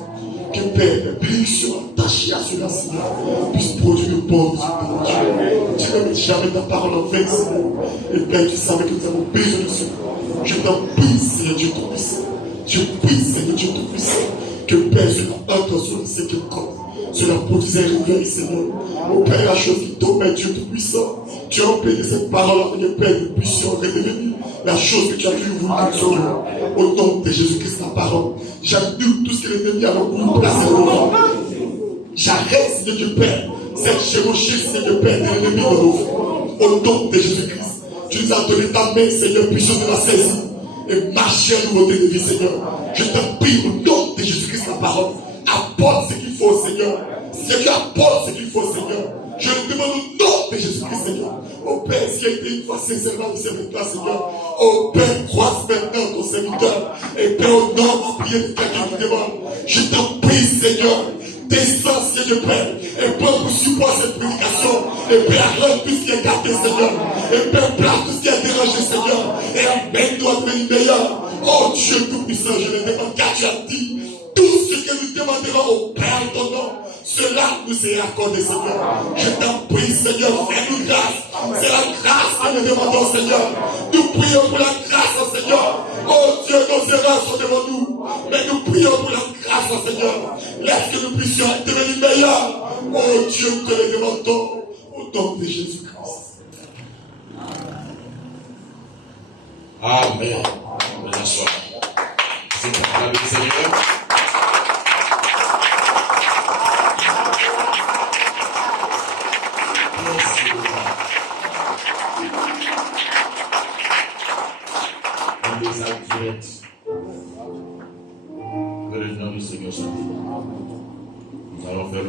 que Père, les bénédictions attachées à cela, Seigneur, puisse produire le bon résultat, oh Dieu. Tu ne mets jamais ta parole en vain, Seigneur. Et Père, tu savais que nous avons besoin de cela. Je t'en prie, Seigneur Dieu tout-puissant. Je prie, Seigneur Dieu tout-puissant, que Père, cela entre sur le cinquième corps. Cela produisait un réveil, Seigneur. Au Père, la chose qui tombe, Dieu tout-puissant. Tu as employé cette parole avec le Père, nous puissions redevenir la chose que tu as toujours voulu que nous soyons. Au nom de Jésus-Christ, la parole. J'annule tout ce que l'ennemi a voulu placer devant. J'arrête, Seigneur Dieu Père, cette chevauchée, Seigneur Père, de l'ennemi dans nos vies. Au nom de Jésus-Christ, tu nous as donné ta main, Seigneur, puissions de la saisir et marcher à nouveauté de vie, Seigneur. Je te prie au nom de Jésus-Christ, la parole. Apporte ce qu'il faut, Seigneur. Seigneur, apporte ce qu'il faut, Seigneur. Je le demande au nom de Jésus-Christ, Seigneur. Ô Père, ce qui a été une fois sincèrement de serviteur, Seigneur. Ô Père, croise maintenant ton serviteur. Et Père, au nom de la prière de quelqu'un qui demande. Je t'en prie, Seigneur. Descends, Seigneur Père. Et prends pour support cette prédication. Et Père, arrête tout ce qui est gâté, Seigneur. Et Père, place tout ce qui a dérangé, Seigneur. Et amène-nous à devenir meilleur. Oh Dieu tout-puissant, je le demande car tu as dit. Tout ce demanderons au Père ton nom. Cela nous est accordé, Seigneur. Je t'en prie, Seigneur, fais-nous grâce. C'est la grâce que nous demandons, Seigneur. Nous prions pour la grâce, Seigneur. Oh Dieu, nos erreurs sont devant nous. Mais nous prions pour la grâce, Seigneur. Laisse que nous puissions devenir meilleurs. Oh Dieu, nous te le demandons. Au nom de Jésus-Christ. Amen. Bonne soirée. C'est pour la Seigneur. Les adultes. Que le nom du Seigneur soit. Nous allons faire le